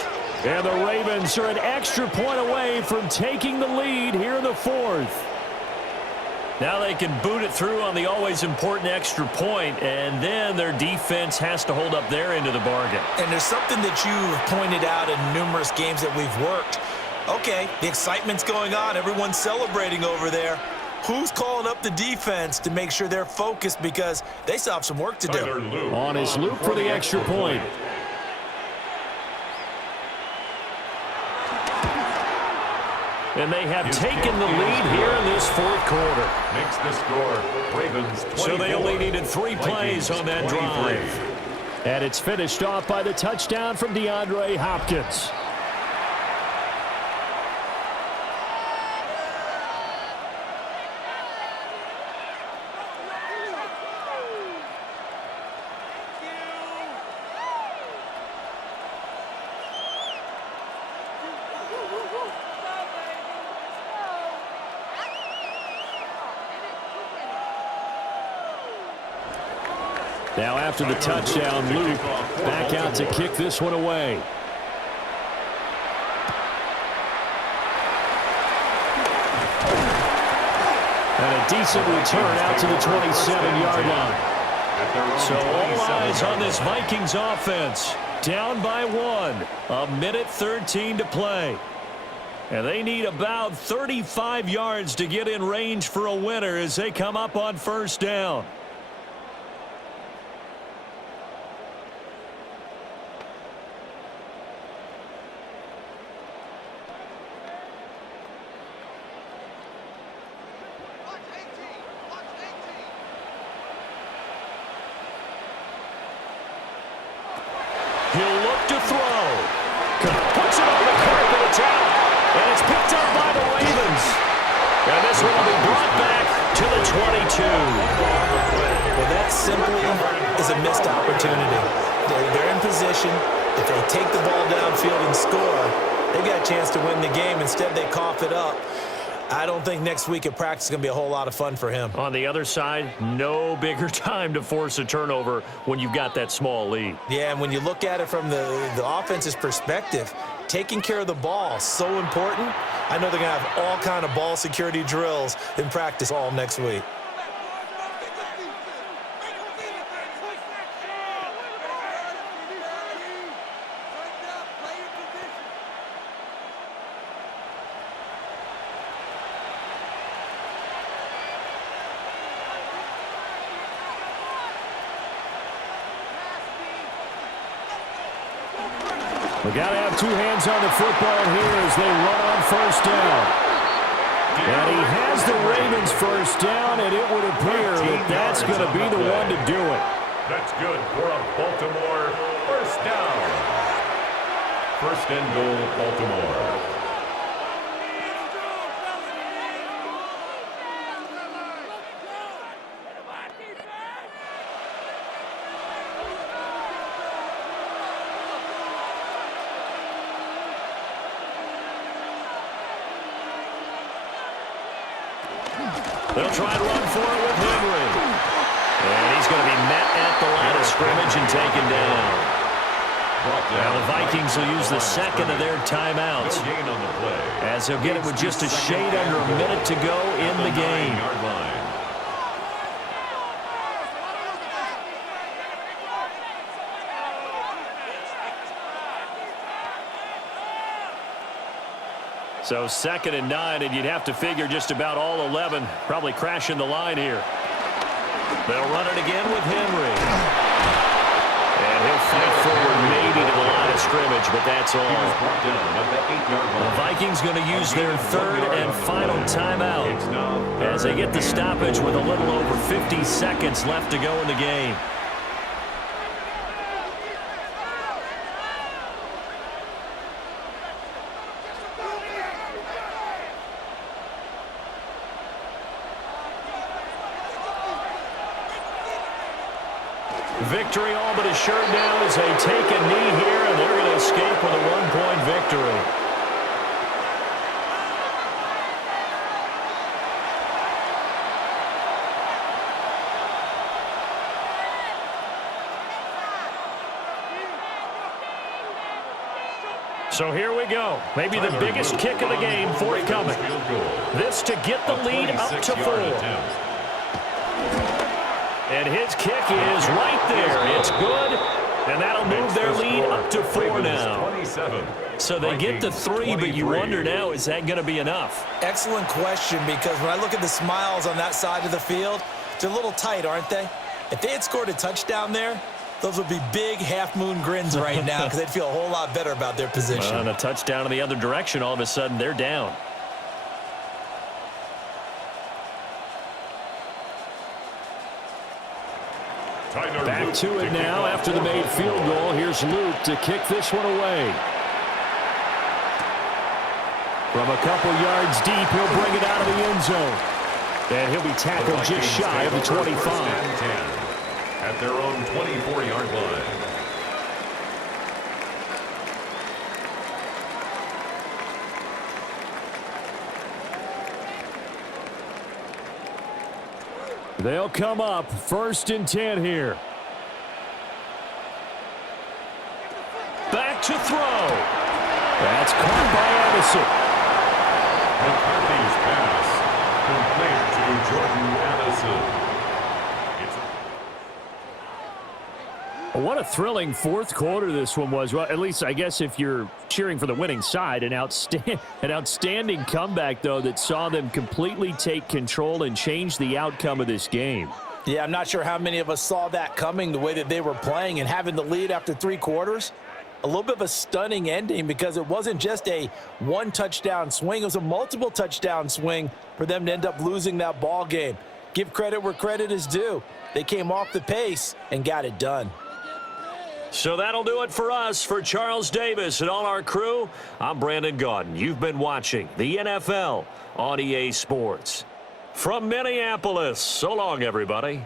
And the Ravens are an extra point away from taking the lead here in the fourth. Now they can boot it through on the always important extra point, and then their defense has to hold up their end of the bargain. And there's something that you've pointed out in numerous games that we've worked. Okay, the excitement's going on. Everyone's celebrating over there. Who's calling up the defense to make sure they're focused, because they still have some work to do. On his loop for the extra point. And they have taken the lead here in this fourth quarter. Makes the score Ravens 24. So they only needed 3 plays on that drive. And it's finished off by the touchdown from DeAndre Hopkins. Now after the touchdown, Luke back out to kick this one away. And a decent return out to the 27-yard line. So all eyes on this Vikings offense. Down by 1. 1:13 to play. And they need about 35 yards to get in range for a winner as they come up on first down. He'll look to throw. Puts it on the carpet. It's out. And it's picked up by the Ravens. And this one will be brought back to the 22. Well, that simply is a missed opportunity. They're in position. If they take the ball downfield and score, they've got a chance to win the game. Instead, they cough it up. I don't think next week at practice is going to be a whole lot of fun for him. On the other side, no bigger time to force a turnover when you've got that small lead. Yeah, and when you look at it from the offense's perspective, taking care of the ball is so important. I know they're going to have all kind of ball security drills in practice all next week. We got to have 2 hands on the football here as they run on first down. And he has the Ravens first down, and it would appear that that's going to be the one to do it. That's good for a Baltimore first down. First and goal, Baltimore. They'll try to run for it with Henry. And he's going to be met at the line of scrimmage and taken down. Now the Vikings will use the second of their timeouts, as they'll get it with just a shade under a minute to go in the game. So 2nd and 9, and you'd have to figure just about all 11 probably crashing the line here. They'll run it again with Henry. And he'll fight forward maybe to the line of scrimmage, but that's all. The Vikings going to use their 3rd and final timeout as they get the stoppage with a little over 50 seconds left to go in the game. Victory all but assured now as they take a knee here, and they're going to escape with a one-point victory. So here we go. Maybe the biggest kick of the game forthcoming. This to get the lead up to 4. And his kick is right there. It's good. And that'll move their lead up to 4 now. So they get the 3, but you wonder now, is that going to be enough? Excellent question, because when I look at the smiles on that side of the field, they're a little tight, aren't they? If they had scored a touchdown there, those would be big half-moon grins right now because they'd feel a whole lot better about their position. Well, and a touchdown in the other direction, all of a sudden they're down. Back to it now after the made field goal. Here's Luke to kick this one away. From a couple yards deep, he'll bring it out of the end zone. And he'll be tackled just shy of the 25. At their own 24-yard line. They'll come up 1st and 10 here. Back to throw. That's caught by Addison. McCarthy's pass complete to Jordan Addison. What a thrilling fourth quarter this one was. Well, at least I guess if you're cheering for the winning side, an outstanding comeback, though, that saw them completely take control and change the outcome of this game. Yeah, I'm not sure how many of us saw that coming, the way that they were playing and having the lead after 3 quarters. A little bit of a stunning ending because it wasn't just a one-touchdown swing. It was a multiple touchdown swing for them to end up losing that ball game. Give credit where credit is due. They came off the pace and got it done. So that'll do it for us. For Charles Davis and all our crew, I'm Brandon Gaudin. You've been watching the NFL on EA Sports. From Minneapolis, so long, everybody.